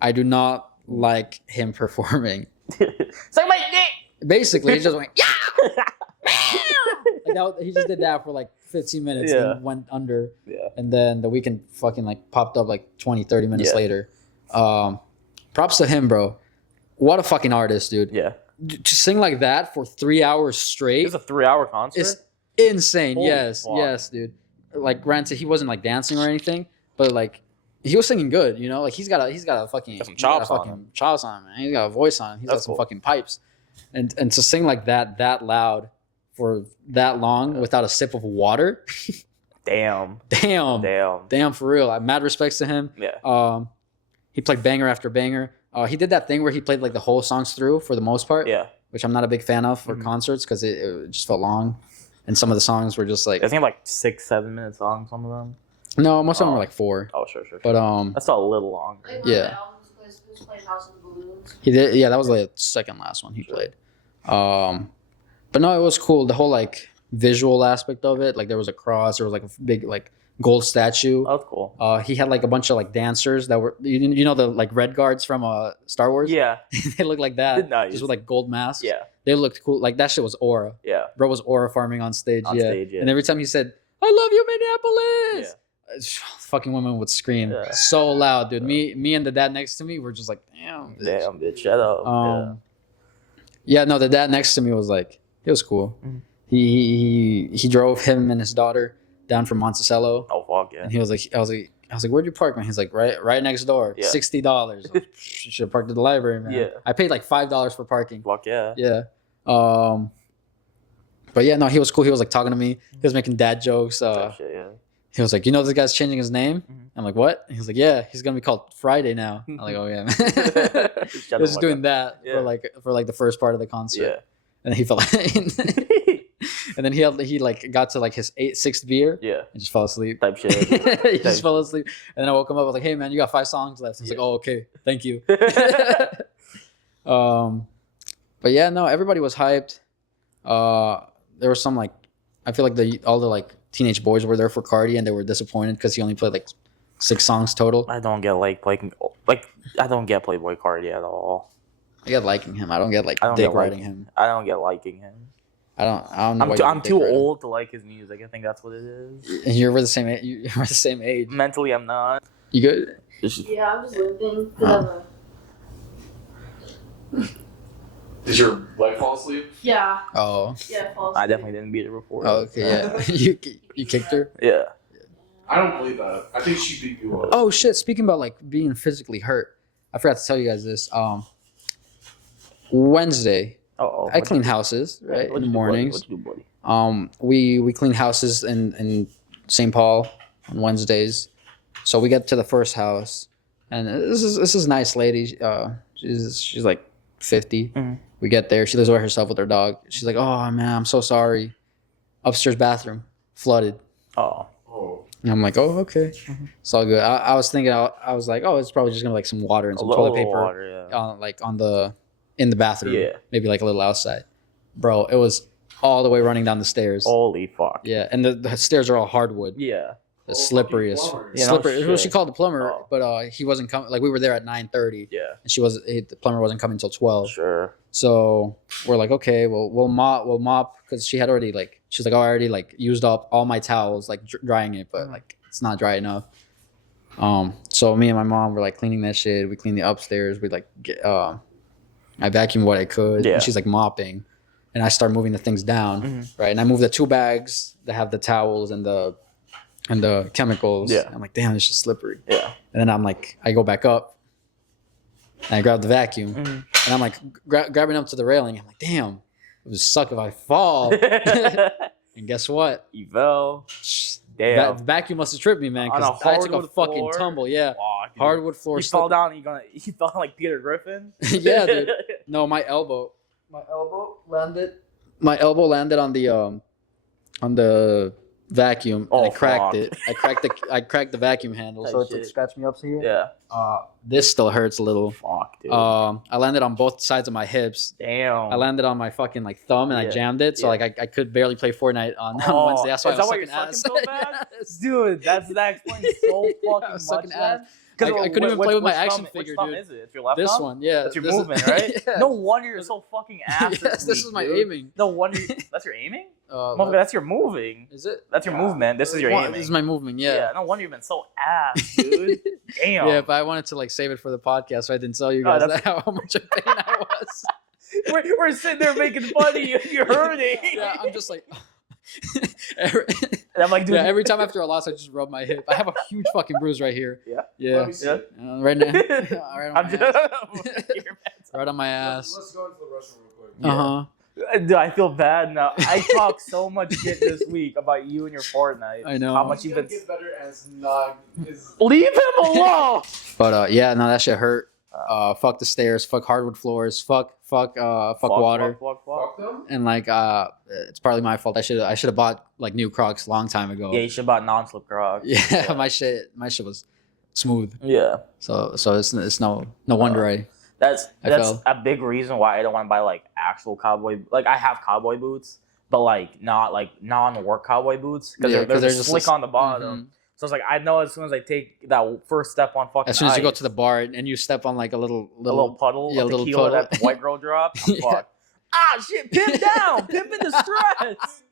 I do not like him performing. Suck my dick. Basically, he just went yeah. He just did that for like 15 minutes Yeah. and went under. Yeah. And then the weekend fucking like popped up like 20, 30 minutes Yeah. later. Props to him, bro. What a fucking artist, dude. Yeah. To sing like that for 3 hours It straight was a 3-hour concert. is insane. Holy Yes, fuck. yes, dude. Like granted, he wasn't like dancing or anything, but like he was singing good, Like he's got a fucking Got some he's got a chops on fucking chops on him, man. He's got a voice on him. He's got That's some cool. fucking pipes. And to sing like that loud for that long without a sip of water, Damn. damn for real. I have mad respects to him. Yeah. He played banger after banger. He did that thing where he played like the whole songs through for the most part, Yeah. which I'm not a big fan of for Mhm. concerts because it just felt long, and some of the songs were just like I think like 6-7 minute songs. Some of them. No, most of them were like 4. Oh, sure. But That's a little longer. Like, Yeah. he was playing House of the Balloons. he did. Yeah, that was like the second last one he played. But no, it was cool. The whole like visual aspect of it. Like there was a cross. There was like a big like gold statue. Oh, that's cool. He had like a bunch of like dancers that were you know the like red guards from Star Wars. Yeah. They looked like that. Nice. Just with like gold masks. Yeah. They looked cool. Like that shit was aura. Yeah. Bro was aura farming on stage. On stage, yeah. And every time he said, "I love you, Minneapolis," fucking women would scream so loud, dude. Me and the dad next to me were just like, "Damn, bitch. Damn, bitch, shut up." Yeah, no, the dad next to me was like, it was cool. Mhm. He drove him and his daughter down from Monticello, Oh fuck yeah. and he was like, I was like, where'd you park, man? He's like, right next door, Yeah. $60. You should have parked at the library, man. Yeah. I paid like $5 for parking. Fuck yeah. Yeah. But yeah, no, he was cool. He was like talking to me. He was making dad jokes. That shit, yeah. He was like, you know, this guy's changing his name. Mhm. I'm like, what? He was like, yeah, he's gonna be called Friday now. I'm like, oh yeah, man. He was just doing that Yeah. for like the first part of the concert. Yeah. And then he fell. And then he like got to like his 6th beer Yeah. and just fell asleep. Type shit. He just fell asleep. And then I woke him up. I was like, hey man, you got 5 songs left. He's like, oh okay, thank you. But yeah, no, everybody was hyped. There was some like, I feel like all the like teenage boys were there for Cardi and they were disappointed because he only played like 6 songs total. I don't get like I don't get Playboy Cardi at all. I get liking him. I don't get like I don't dick get riding liking him. I don't get liking him. I don't know. I'm too old to like his music. I think that's what it is. And you're the same age. You're the same age. Mentally, I'm not. You good? Yeah, I'm just living. Did your wife fall asleep? Yeah. Oh. Yeah, false. I definitely didn't beat her before. Oh, okay. Yeah. you kicked her. Yeah. I don't believe that. I think she beat you up. Oh shit! Speaking about like being physically hurt, I forgot to tell you guys this. Wednesday, Oh. I clean houses right in the mornings. What you do, buddy? We clean houses in St. Paul on Wednesdays. So we get to the first house, and this is a nice lady. She's like 50. Mhm. We get there. She lives by herself with her dog. She's like, "Oh man, I'm so sorry. Upstairs bathroom flooded." Oh. Oh. And I'm like, "Oh okay, Mhm. it's all good." I was thinking, I was like, "Oh, it's probably just gonna be like some water and some toilet paper, Water, yeah. like in the bathroom. Yeah. Maybe like a little outside." Bro, it was all the way running down the stairs. Holy fuck. Yeah, and the stairs are all hardwood. Yeah. It's Oh, slippery fucking as plumber. Yeah, no slippery. Well, she shit. called the plumber, Oh. but he wasn't coming. Like we were there at 9:30, Yeah. and the plumber wasn't coming until 12. Sure. So we're like, okay, well we'll mop because she had already like she's like, oh, I already like used up all my towels like drying it, but like it's not dry enough. So me and my mom were like cleaning that shit. We cleaned the upstairs. We like I vacuumed what I could. Yeah. And she's like mopping, and I start moving the things down, Mhm. right? And I move the 2 bags that have the towels and the chemicals. Yeah. I'm like, damn, this is slippery. Yeah. And then I'm like, I go back up, and I grab the vacuum, Mhm. and I'm like grabbing up to the railing. I'm like, damn, it would suck if I fall. And guess what? You fell. The Damn. vacuum must have tripped me, man, On because a I took a hardwood fucking floor? tumble. Yeah, Fuck, dude. hardwood floor. You fell down. You fell like Peter Griffin. Yeah, dude. No, my elbow landed on the vacuum, Oh, and I cracked fuck. it. I cracked the vacuum handle, Type so it shit. like, scratched me up here. Yeah. This still hurts a little. Fuck, dude. I landed on both sides of my hips. Damn. I landed on my fucking like thumb, and I Yeah. jammed it, so Yeah. like I could barely play Fortnite on Oh, Wednesday. That's why is I that was why you're sucking ass. sucking so bad? Yes. Dude, that explains so fucking I was much. sucking Man. ass. I couldn't even play with my which action thumb- figure, which thumb dude. Is it? It's your left This thumb? one, yeah. That's your this is- movement, right? Yeah. No wonder you're so fucking ass. Yes, this is my dude. aiming. No wonder. That's your aiming? Uh, Motherfucker, that's your moving. Is it? That's your movement. This is your Well, aiming. This is my movement. Yeah. No wonder you've been so ass, dude. Damn. Yeah, but I wanted to like save it for the podcast, so I didn't tell you Oh, guys how much of pain I was. we're sitting there making fun of you. You're hurting. Yeah, I'm just like. And I'm like, dude. Yeah, every time after a loss, I just rub my hip. I have a huge fucking bruise right here. Yeah. Yeah. Let me see. Yeah. Right now. Right on I'm my just. ass. Right on my ass. Let's go into the restroom real quick. Uh huh. Dude, I feel bad now. I talked so much shit this week about you and your Fortnite. I know. How much He's you've gonna been. get better as not. Leave him alone. But yeah, no, that shit hurt. fuck the stairs, fuck hardwood floors, fuck water, Fuck them. and like it's partly my fault. I should have bought like new Crocs a long time ago. Yeah, you should buy non-slip Crocs. Yeah, my shit was smooth. Yeah. So it's no wonder That's fell. a big reason why I don't want to buy like actual cowboy. Like I have cowboy boots, but like not like non-work cowboy boots because they're just slick on the bottom. Mhm. So it's like I know as soon as I take that first step on fucking As soon as you go ice, to the bar and you step on like a little puddle yeah, of little tequila puddle. that the white girl dropped, I'm Yeah. fucked. Ah shit, pimp down, pimp in distress.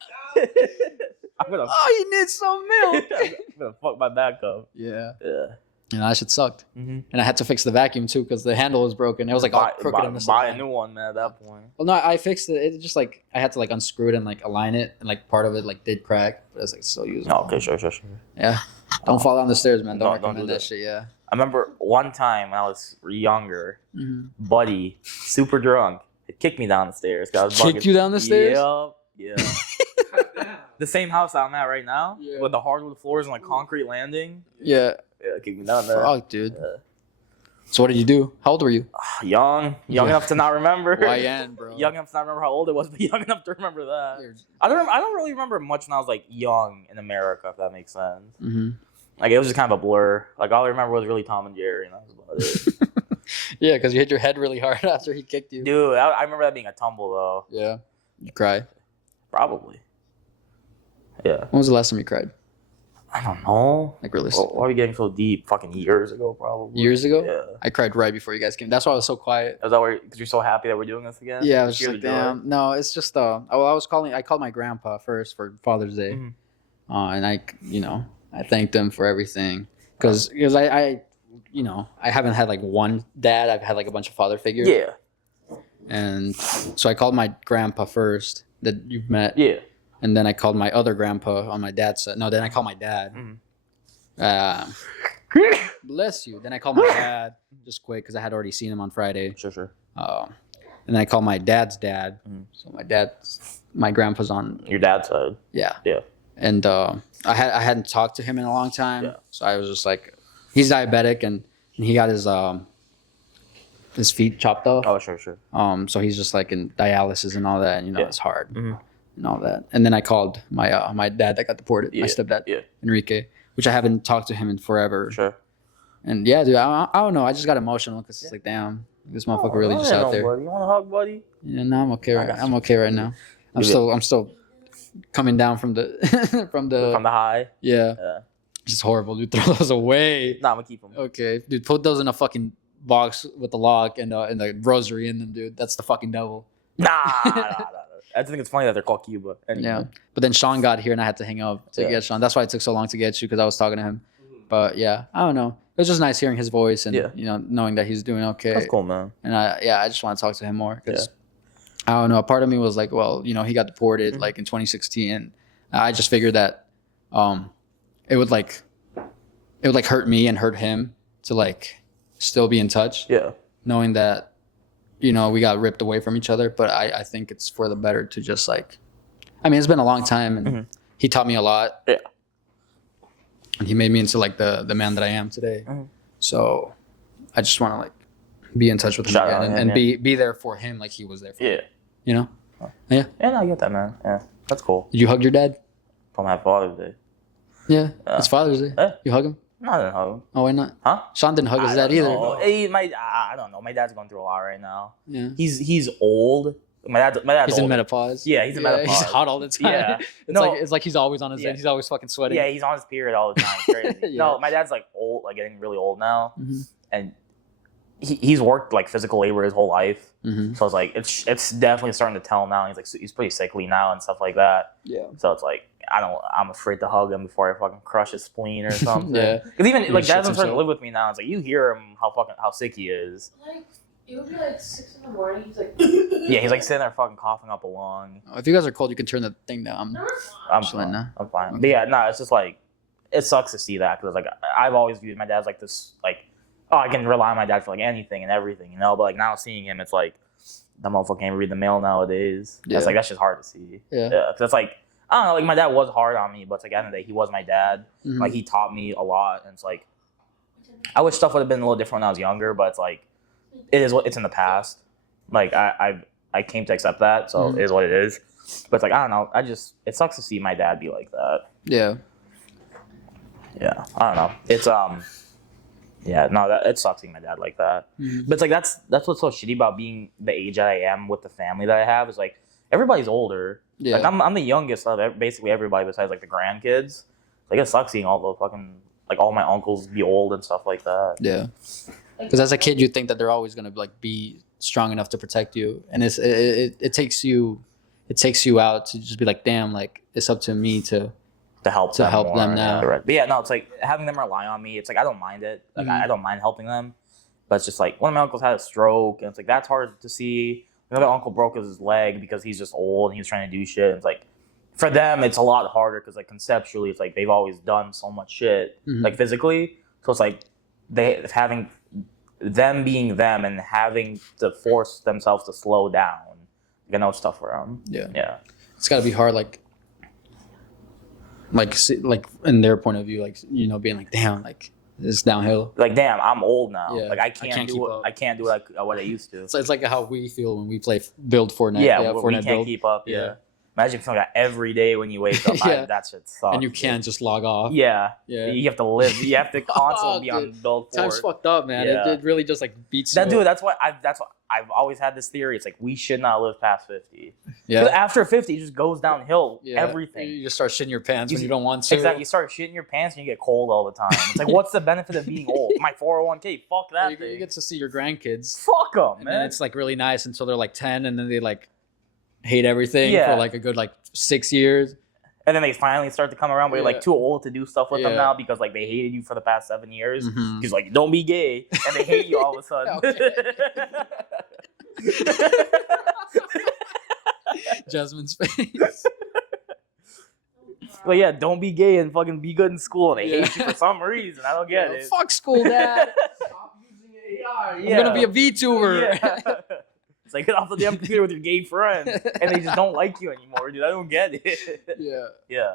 I'm gonna oh, you need some milk. I'm gonna fuck my back up. Yeah. Yeah. That shit sucked. Mm-hmm. And I had to fix the vacuum too because the handle was broken. It was like all crooked on the buy a side. new one, man. At that point. Well, no, I fixed it. It just like I had to like unscrew it and like align it, and like part of it like did crack, but it's like still usable. Oh, okay, sure. Yeah. Don't fall down the stairs, man. Don't Don't recommend do that that. shit. Yeah. I remember one time when I was younger, Mm-hmm. buddy, super drunk, had kicked me down the stairs. 'Cause I was Kicked bugging. you down the stairs? Yeah. The same house I'm at right now, Yeah. with the hardwood floors and like concrete landing. Yeah. Yeah, kicked me down there. Fuck, dude. Yeah. So what did you do? How old were you? Young Yeah. enough to not remember. YN, bro. Young enough to not remember how old it was, but young enough to remember that. I don't really remember much when I was like young in America, if that makes sense. Mm-hmm. Like it was just kind of a blur. Like all I remember was really Tom and Jerry, and that was about it. Yeah, because you hit your head really hard after he kicked you. Dude, I remember that being a tumble though. Yeah. You cry. Probably. Yeah. When was the last time you cried? I don't know. Like really? Why are we getting so deep? Fucking years ago, probably. Years ago? Yeah. I cried right before you guys came. That's why I was so quiet. Is that why? Because you're so happy that we're doing this again? Yeah, I was You just hear like, the joy? damn. No, it's just I called my grandpa first for Father's Day, Mhm. and I thanked him for everything because I haven't had like one dad. I've had like a bunch of father figures. Yeah. And so I called my grandpa first that you've met. Yeah. And then I called my other grandpa on my dad's side. No, then I called my dad. Mhm. Bless you. Then I called my dad just quick because I had already seen him on Friday. Sure. And then I called my dad's dad. Mhm. So my grandpa's on. Your dad's side. Yeah. Yeah. And I hadn't talked to him in a long time. Yeah. So I was just like, he's diabetic and he got his feet chopped off. Oh, sure. So he's just like in dialysis and all that, and Yeah. it's hard Mhm. and all that. And then I called my dad that got deported, my stepdad, Yeah. Enrique, which I haven't talked to him in forever. Sure. And yeah, dude, I don't know. I just got emotional because it's like, damn, this motherfucker really just out there. Buddy. You want a hug, buddy? Yeah, no, I'm okay. I got I'm okay right now. I'm still coming down from the from the From the high. yeah. Yeah. It's just horrible, dude. Throw those away. Nah, I'm gonna keep them. Okay, dude, put those in a fucking box with the lock and the rosary in them, dude. That's the fucking devil. Nah. I just think it's funny that they're called Cuba. Anyway. Yeah, but then Sean got here and I had to hang up to Yeah. get Sean. That's why it took so long to get you because I was talking to him. But yeah, I don't know. It was just nice hearing his voice and Yeah. knowing that he's doing okay. That's cool, man. And I just want to talk to him more because I don't know. A part of me was like, well, he got deported like in 2016, and I just figured that it would hurt me and hurt him to like still be in touch, Yeah. knowing that we got ripped away from each other. But I think it's for the better to just like, I mean, it's been a long time, and he taught me a lot. Yeah. And he made me into like the man that I am today. Mhm. So I just want to like be in touch with him Shout again out and, him, and yeah. be there for him like he was there for me. Yeah. Yeah. Yeah, no, I get that, man. Yeah. That's cool. Did you hug your dad? From my Father's Day. Yeah. It's Father's Day. Yeah. You hug him? No, I didn't hug him. Oh, why not? Huh? Sean didn't hug his dad either. I don't know. My dad's going through a lot right now. Yeah. He's old. My dad's He's in old. menopause. Yeah, he's in menopause. He's hot all the time. Yeah. It's like he's always on his Yeah. end. He's always fucking sweating. Yeah, he's on his period all the time. It's crazy. Yeah. No, my dad's like old, like getting really old now, Mhm. and he's worked like physical labor his whole life. Mhm. So it's like it's definitely starting to tell now. He's pretty sickly now and stuff like that. Yeah. So it's like I'm afraid to hug him before I fucking crush his spleen or something. Yeah. Because even He like shits dad's starting to himself. live with me now. It's like you hear him how sick he is. Like, it would be like 6 in the morning. He's like, Yeah, he's like sitting there fucking coughing up a lung. Oh, if you guys are cold, you can turn the thing down. I'm Just fine. letting know. I'm fine. But yeah, no, it's just like it sucks to see that because like I've always viewed my dad's like this like I can rely on my dad for like anything and everything, But like now seeing him, it's like that motherfucker can't even read the mail nowadays. Yeah. It's like that's just hard to see. Yeah. Because it's like I don't know, like my dad was hard on me, but it's like at the end of the day, he was my dad. Mhm. Like he taught me a lot, and it's like I wish stuff would have been a little different when I was younger, but it's like it is what it's in the past. Like I came to accept that, so it is what it is. But it's like, I don't know. It sucks to see my dad be like that. Yeah. Yeah, I don't know. It's yeah, no, it sucks seeing my dad like that. Mhm. But it's like that's what's so shitty about being the age that I am with the family that I have is like everybody's older. Yeah. Like I'm the youngest of basically everybody besides like the grandkids. Like it sucks seeing all the fucking like all my uncles be old and stuff like that. Yeah. Because as a kid, you think that they're always gonna like be strong enough to protect you, and it takes you out to just be like, damn, like it's up to me to help To them help more. them now. But yeah, no, it's like having them rely on me. It's like I don't mind it. Like I don't mind helping them, but it's just like one of my uncles had a stroke, and it's like that's hard to see. Another uncle broke his leg because he's just old and he was trying to do shit. And it's like for them, it's a lot harder because like conceptually, it's like they've always done so much shit like physically. So it's like having them being them and having to force themselves to slow down. You know, it's tough for them. Yeah. It's got to be hard, like in their point of view, like, you know, being like, damn, like it's downhill. Like, damn, I'm old now. Yeah, like I can't do like what I used to. So it's like how we feel when we build Fortnite. Yeah, Fortnite we can't build. keep up. Yeah. Yeah. Imagine feeling that every day when you wake up. Yeah. That shit sucks. And you can't just log off. Yeah. Yeah. You have to live. You have to constantly be on Dude, build forward. Time's fucked up, man. Yeah. It really just like beats That you. dude. That's what I've always had this theory. It's like we should not live past 50. Yeah. 'Cause after 50, it just goes downhill. Yeah. Everything. You just start shitting your pants when you don't want to. Exactly. You start shitting your pants and you get cold all the time. It's like, what's the benefit of being old? My 401k. Fuck that You thing. get to see your grandkids. Fuck them, And man. then it's like really nice until they're like 10, and then they like hate everything Yeah. for like a good like 6 years. And then they finally start to come around, but you're like Yeah. too old to do stuff with them Yeah. now because like they hated you for the past 7 years. Mhm. He's like, don't be gay, and they hate you all of a sudden. Jasmine's face. But yeah, don't be gay and fucking be good in school, and they Yeah. hate you for some reason. I don't get it. Fuck school, dad. Stop using AI. I'm gonna be a VTuber. Yeah. It's like get off the damn computer with your gay friend, and they just don't like you anymore, dude. I don't get it. Yeah. Yeah.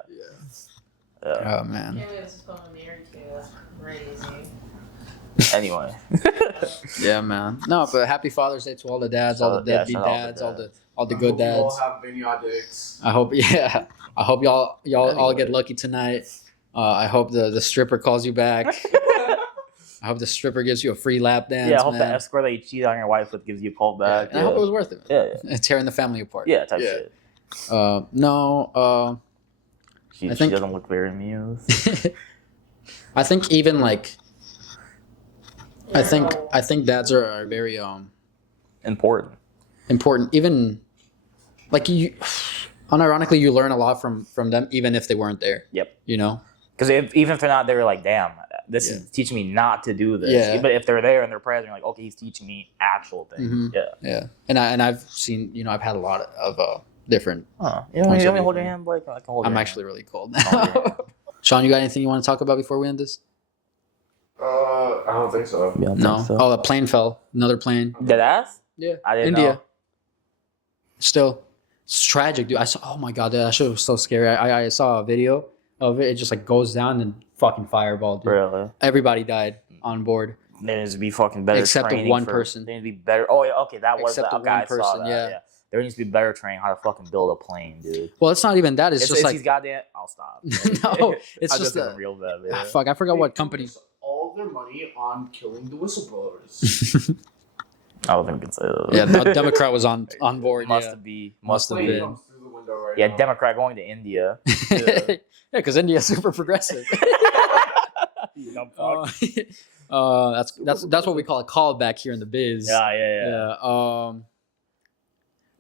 Oh man. Can't believe this is going married to. That's crazy. Anyway. Yeah, man. No, but happy Father's Day to all the dads, all the Yeah, deadbeat shout out dads, to all the good You all dads. have maniac dicks. I hope, yeah. I hope y'all all get Anyway. lucky tonight. I hope the stripper calls you back. I hope the stripper gives you a free lap dance. Yeah, I hope man. the escort that you cheat on your wife with gives you a call Yeah, back. and I hope it was worth it. Yeah. Tearing the family apart. Yeah, type Yeah. shit. No. She I think- doesn't look very amused. I think even like I think dads are very Important. important. Even like you, unironically, you learn a lot from them, even if they weren't there. Yep. You know. Because even if they're not there, like, damn, this Yeah. is teaching me not to do this. Yeah. But if they're there and they're present, you're like, okay, he's teaching me actual things. Mhm. Yeah. Yeah. And I've seen, you know, I've had a lot of different. Oh, you want Points me of to hold your view. hand, Blake? I can hold I'm your actually really cold hand. now. Sean, you got anything you want to talk about before we end this? I don't think so. You don't No. think so? Oh, a plane fell. Another plane. Dead ass? Yeah. I didn't India. know. Still, it's tragic, dude. I saw. Oh my god, that shit was so scary. I saw a video of it. It just like goes down and fucking fireball, dude. Really? Everybody died on board. There needs to be fucking better Except the training one for- person. There needs to be better. Oh, yeah, okay, that was Except the the okay, one I saw person, that, yeah. There needs to be better training how to fucking build a plane, dude. Well, it's not even that. It's just like these goddamn. I'll stop. no. It's I'm just just a, real bad. ah, fuck. I forgot what company. Waste all their money on killing the whistleblowers. I don't think we can say that. Yeah, no, Democrat was on board. Must yeah. have been. Must have Plane been. comes through the window right Yeah, now. Democrat going to India. Yeah, because India's super progressive. You dumb fuck. That's what we call a callback here in the biz. Yeah. Yeah.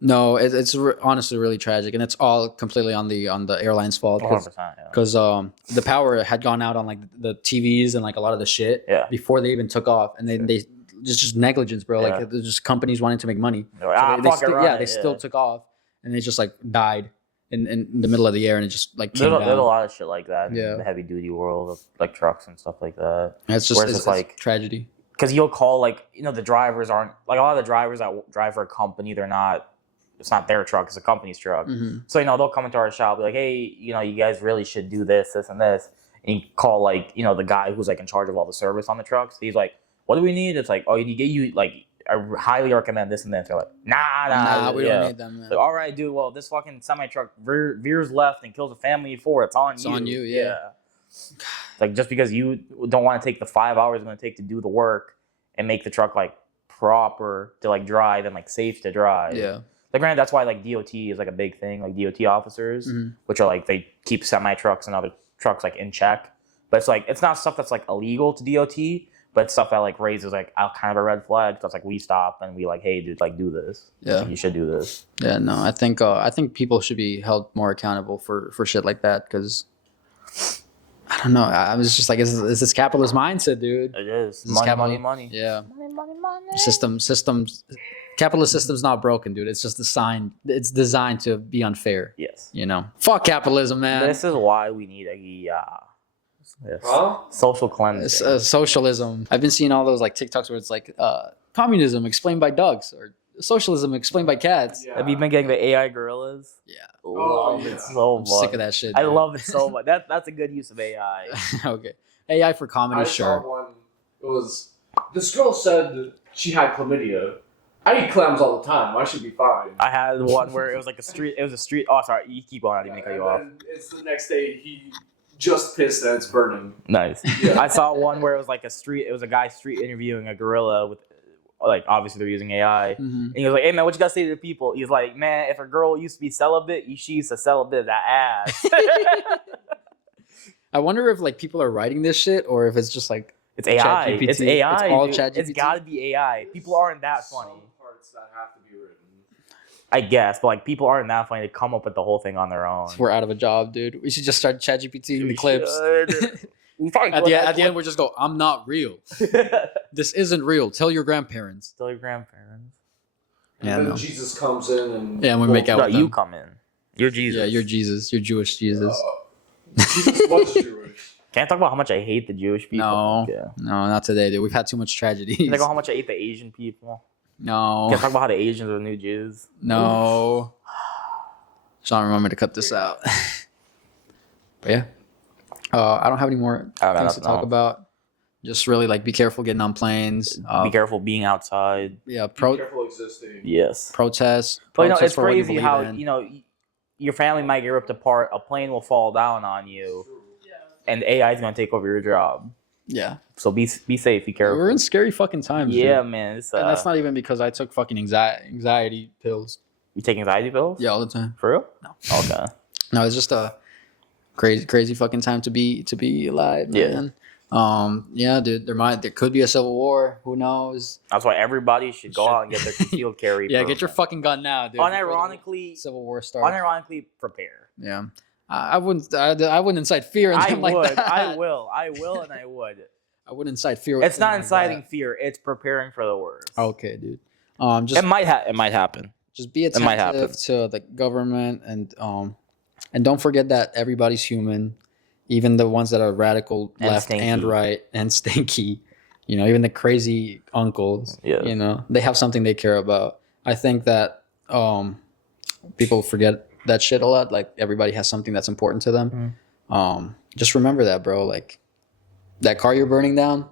No, it's honestly really tragic, and it's all completely on the airline's fault 100%. Yeah. because the power had gone out on like the TVs and like a lot of the shit Yeah. before they even took off, and they just negligence, bro. Yeah. Like there's just companies wanting to make money. They're like, So ah, they fuck it, still, run yeah, it, they still took off, and they just like died in the middle of the air, and it just like came There's a down. lot of shit like that in Yeah. the heavy duty world of like trucks and stuff like that. And it's just Whereas it's it's like- tragedy. Because you'll call like the drivers aren't like a lot of the drivers that drive for a company. They're not. It's not their truck. It's a company's truck. Mhm. So they'll come into our shop be like, hey, you guys really should do this, this, and this. And you call like the guy who's like in charge of all the service on the trucks. He's like, what do we need? It's like, oh, you get you like I highly recommend this and this. They're like, nah, we don't need them. Man. Like, all right, dude. Well, this fucking semi truck veers left and kills a family of 4. It's on you. It's on you, yeah. It's like just because you don't want to take the 5 hours it's going to take to do the work and make the truck like proper to like drive and like safe to drive. Yeah. Like, granted, that's why like DOT is like a big thing. Like DOT officers, which are like they keep semi trucks and other trucks like in check. But it's like it's not stuff that's like illegal to DOT, but it's stuff that like raises like kind of a red flag. Because like we stop and we like, hey, dude, like do this. Yeah, like, you should do this. Yeah, no, I think people should be held more accountable for shit like that because I don't know. I was just like, is this capitalist mindset, dude? It is. This Money. Yeah. Money. Systems. Capitalist system's not broken, dude. It's just designed. It's designed to be unfair. Yes. You know, fuck capitalism, man. This is why we need a yes. Huh? Social cleansing. It's, socialism. I've been seeing all those like TikToks where it's like communism explained by dogs or socialism explained by cats. Yeah. Have you been getting the AI gorillas? Yeah. Oh, Love yeah. it so I'm much. sick of that shit. I dude. love it so much. That's a good use of AI. Okay. AI for comedy, I sure. saw one. It was this girl said she had chlamydia. I eat clams all the time. I should be fine. I had one where it was like a street. It was a street. Oh, sorry. You keep on. I didn't mean to cut you off. And then it's the next day. He just pissed and it's burning. Nice. Yeah. I saw one where it was like a street. It was a guy street interviewing a gorilla with, like, obviously they're using AI. And he was like, "Hey man, what you gotta say to the people?" He's like, "Man, if a girl used to be celibate, she used to sell a bit of that ass." I wonder if like people are writing this shit or if it's just like It's AI. ChatGPT. It's AI. It's all dude. ChatGPT. It's gotta be AI. People aren't that funny. Some parts that have to be written. I guess, but like people aren't that funny to come up with the whole thing on their own. we're out of a job, dude. We should just start ChatGPT the clips. We probably At the end, we'll just go, "I'm not real. This isn't real. Tell your grandparents." Tell your grandparents. And Yeah, then no. Jesus comes in and Yeah, and we make out No, with you them. come in. You're Jesus. Yeah, you're Jesus. You're Jewish Jesus. Jesus was Jewish. Can't I talk about how much I hate the Jewish people. No. Yeah. No, not today, dude. We've had too much tragedy. Can I talk about how much I hate the Asian people? No. Can I talk about how the Asians are the new Jews? No. Sean, remember to cut this out. But yeah. I don't have any more I got things to nothing talk else. about. Just really like be careful getting on planes. Be careful being outside. Yeah, Be careful existing. Yes. protests. But you know, Protest it's for what you crazy believe how, in. you know, your family might get ripped apart, a plane will fall down on you, and AI is going to take over your job. Yeah. So be safe, be careful. We're in scary fucking times. Yeah, Dude. man. It's, And that's not even because I took fucking anxiety pills. you take anxiety pills? Yeah, all the time. For real? No. Okay. No, it's just a crazy fucking time to be alive, man. Yeah, dude. There could be a civil war. Who knows? That's why everybody should go out and get their concealed carry. Yeah, get your permit. fucking gun now, dude. before the Unironically, civil war starts. unironically prepare. Yeah, I wouldn't incite fear in I them would. like that. I will, and I would. I wouldn't incite fear. It's in not them like inciting that. fear. It's preparing for the worst. Okay, dude. Just It might happen. just be might happen. attentive to the government and don't forget that everybody's human, even the ones that are radical And left stinky. and right and stinky. You know, even the crazy uncles. Yeah. You know, they have something they care about. I think that people forget that shit a lot. Like everybody has something that's important to them. Just remember that, bro. Like that car you're burning down.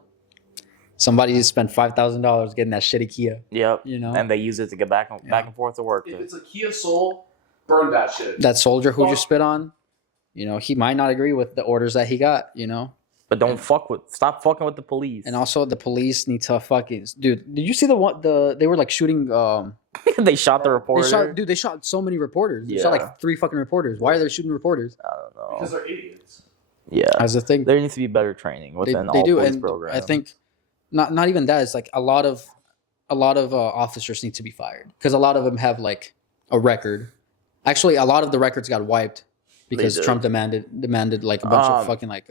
Somebody spent $5,000 getting that shitty Kia. Yep. You know, And they use it to get back and forth to work. If it's a Kia Soul, burn that shit. that soldier who you Fuck. spit on. You know, he might not agree with the orders that he got. You know. But stop fucking with the police. And also, the police need to fucking dude. Did you see they were like shooting? they shot the reporter. They shot so many reporters. They Yeah. shot like 3 fucking reporters. Why are they shooting reporters? I don't know. Because they're idiots. Yeah. As a thing, There needs to be better training they within all do, police and programs. I think not even that. It's like a lot of officers need to be fired because a lot of them have like a record. Actually, a lot of the records got wiped because did. Trump demanded like a bunch of fucking like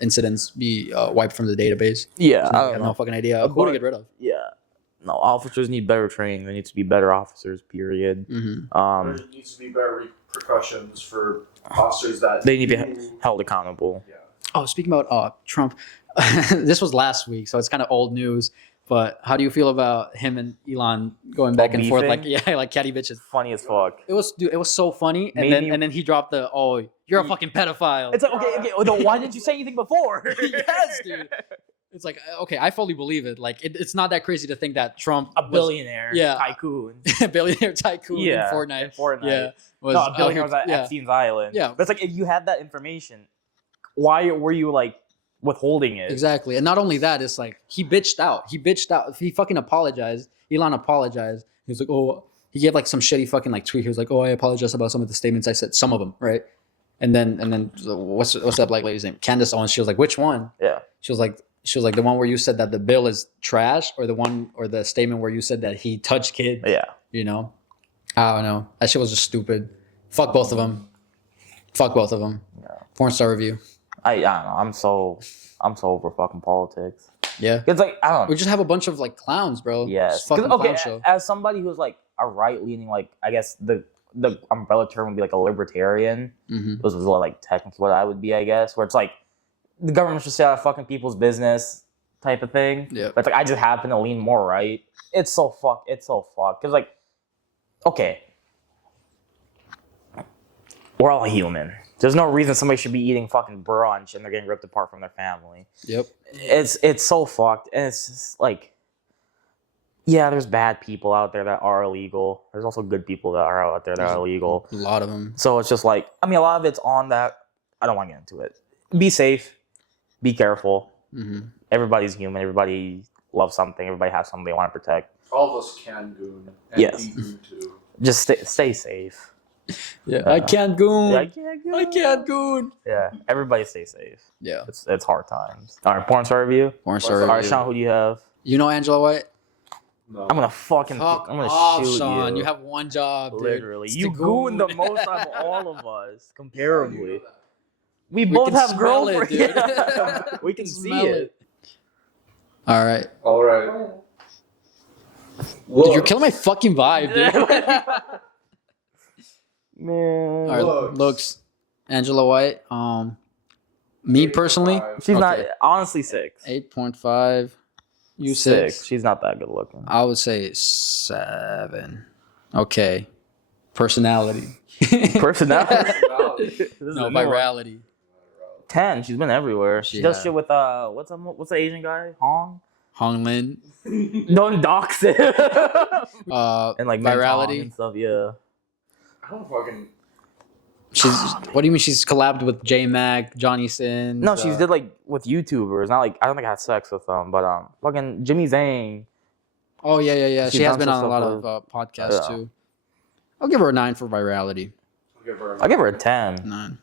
incidents be wiped from the database. Yeah. I have no fucking idea who to get rid of. Yeah. No, officers need better training. There needs to be better officers, period. Mm-hmm. There needs to be better repercussions for officers that They need to be held accountable. Yeah. Oh, speaking about Trump, this was last week, so it's kind of old news. But how do you feel about him and Elon going back and forth like catty bitches? Funny as fuck. It was so funny, and Maybe- then he dropped the you're a fucking pedophile. It's like, okay. Well, then why didn't you say anything before? Yes, dude. It's like, okay, I fully believe it. Like, it's not that crazy to think that Trump A billionaire tycoon. billionaire tycoon in In Fortnite. Fortnite. Yeah. No, a billionaire was at Epstein's Island. Yeah. But it's like, if you had that information, why were you like withholding it? Exactly. And not only that, it's like he bitched out. He fucking apologized. Elon apologized. He was like, oh, he gave like some shitty fucking like tweet. He was like, oh, I apologize about some of the statements I said. Some of them, right? And then what's that black lady's name? Candace Owens. She was like, which one? Yeah. She was like the one where you said that the bill is trash, or the statement where you said that he touched kids. Yeah. You know, I don't know. That shit was just stupid. Fuck both of them. Yeah. Porn star review. I don't know. I'm so over fucking politics. Yeah. It's like, I don't know. We just have a bunch of like clowns, bro. Yes. Just fucking Okay, clown show. as somebody who's like a right leaning, like I guess the umbrella term would be like a libertarian. Mm-hmm. This was like technically what I would be, I guess, where it's like the government should stay out of fucking people's business type of thing. Yeah. But it's like I just happen to lean more right. It's so fucked. Because like, okay, we're all human. There's no reason somebody should be eating fucking brunch and they're getting ripped apart from their family. Yep. It's so fucked, and it's just like, yeah, there's bad people out there that are illegal. There's also good people that are out there that are illegal. A lot of them. So it's just like, I mean, a lot of it's on that. I don't want to get into it. Be safe. Be careful. Mm-hmm. Everybody's human. Everybody loves something. Everybody has something they want to protect. All of us can goon. And Yes. be goon too. Just stay safe. Yeah. I can't goon. Yeah, I can't goon. Yeah, everybody stay safe. Yeah. It's hard times. All right, porn star review. Porn star All right, review. Sean, who do you have? You know Angela White? No. I'm gonna fucking. Fuck I'm gonna off, shoot Sean. you. You have one job, dude. Literally, It's you to goon the most out of all of us, comparably. We both can have smell it, girlfriends. dude. Yeah. We can see Smell it. All right. All right. Dude, you're killing my fucking vibe, dude. Man, All right, looks. Angela White. Me personally, she's not Okay. honestly 6. 8.5. You 6. She's not that good looking. I would say 7. Okay. Personality. Personality. This is No, a new one. virality. 10. She's been everywhere. She does Yeah. shit with what's the Asian guy? Hong. Hong Lin. Don't dox it. And like Virality. and stuff. Yeah. I don't fucking. What do you mean she's collabed with J Mac, Johnny Sins? No, she did like with YouTubers. Not like I don't think I had sex with them, but fucking Jimmy Zhang. Oh yeah. She's She has done been on a some lot stuff of podcasts Yeah. too. I'll give her a 9 for virality. I'll give her a 10. 9.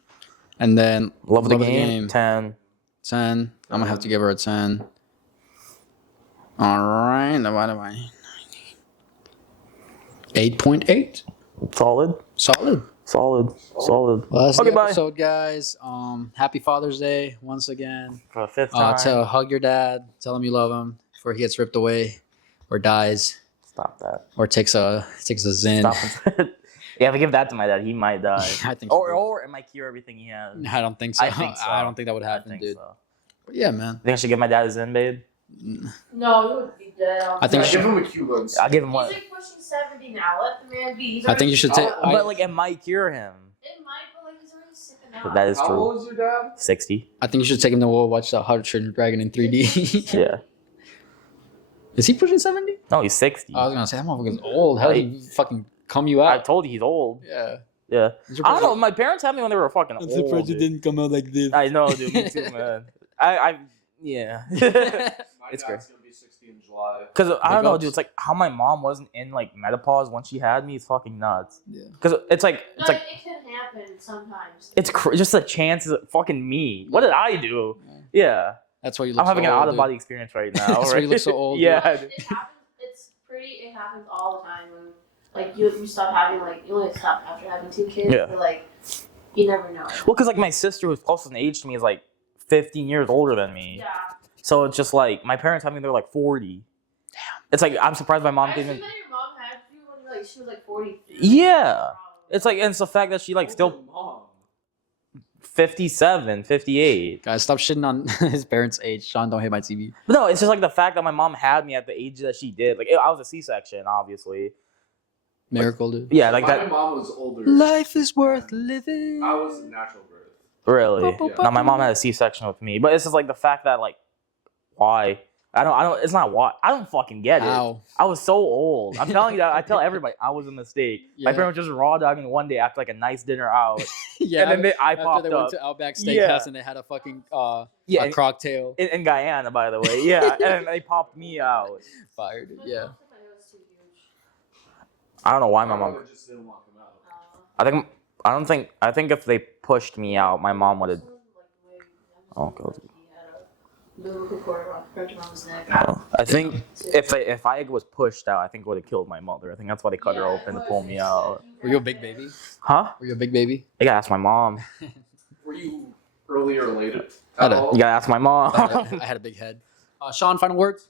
And then Love the game. 10. 10. I'm gonna have to give her a 10. All right. Now what am I? 8.8. Solid. Solid. Well, Well, that's Okay, the bye. episode, guys. Happy Father's Day once again. For the 5th time. Hug your dad. Tell him you love him before he gets ripped away, or dies, Stop that. or takes a Zin. Stop it. Yeah, if I give that to my dad, he might die. I think. So. Or it might cure everything he has. I don't think so. I think so. I don't think that would I happen, think dude. so. But yeah, man. Think I should give my dad a Zen, babe? No, he would be dead. I think Yeah, she- give him a Cuban. I'll give him He's one. like pushing 70 now. Let the man be. He's I think you should take. But like, it might cure him. It might, but like he's already sick enough. But that is How true. old is your dad? 60. I think you should take him to watch the How to Train Your Dragon in 3D. Yeah. Is he pushing 70? No, he's 60. I was gonna say that motherfucker's old. How did he fucking cum you I out? told you he's old. Yeah. Yeah. I'm surprised I don't know. My parents had me when they were fucking I'm old. surprised you dude. didn't come out like this. I know, dude. Me too, man. Yeah. My It's dad's great. gonna be 60 in July. Because I don't know, ups. dude. It's like how my mom wasn't in like menopause when she had me is fucking nuts. Yeah. Because it's like No, it can happen sometimes. it's just the chances of fucking me. What did I do? Yeah. That's why you look I'm having so an old, out of body experience right now. That's why right? you look so old, Yeah. It happens. It happens all the time when like you stop having like you only stop after having 2 kids. Yeah. But like you never know. Well, because like my sister who's closest in age to me is like 15 years older than me. Yeah. So it's just like my parents had me when they were like 40. Damn. It's like I'm surprised my mom I didn't assume even. that your mom had you when like she was like 43. Yeah. It's like, and it's the fact that she like Who's still your mom? 57, 58. Guys, stop shitting on his parents' age. Sean, don't hit my TV. But no, it's just like the fact that my mom had me at the age that she did. Like I was a C-section, obviously. Miracle, dude. Yeah, like My that. mom was older. Life is worth living. I was a natural birth. Really? Yeah. No, my mom had a C-section with me, but it's just like the fact that like Why? I don't. It's not why. I don't fucking get it. Ow. I was so old. I'm telling you that. I tell everybody I was a mistake. Yeah. My parents just raw dogging one day after like a nice dinner out, Yeah. and then I after popped they up went to Outback Steakhouse Yeah. and they had a fucking Yeah, a in, cocktail. in Guyana, by the way. Yeah, and they popped me out. Fired. My Yeah. mom said my nose was too huge. I don't know why my My mom. mother just didn't walk him out. I think if they pushed me out, my mom would have. Oh, God. Umbilical cord wrapped around his neck. I think if I was pushed out, I think it would have killed my mother. I think that's why they cut her open to pull me out. Were you a big baby? Huh? Were you a big baby? You gotta ask my mom. Were you early or late at I don't- all? You gotta ask my mom. I had a big head. Sean, final words?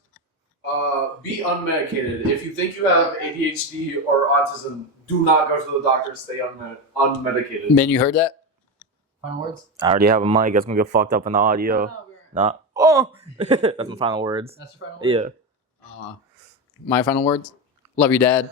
Be unmedicated. If you think you have ADHD or autism, do not go to the doctor. Stay unmedicated. Man, you heard that? Final words? I already have a mic. That's gonna get fucked up in the audio. No. Oh, that's my final words. That's your final words? Yeah. My final words? Love you, Dad.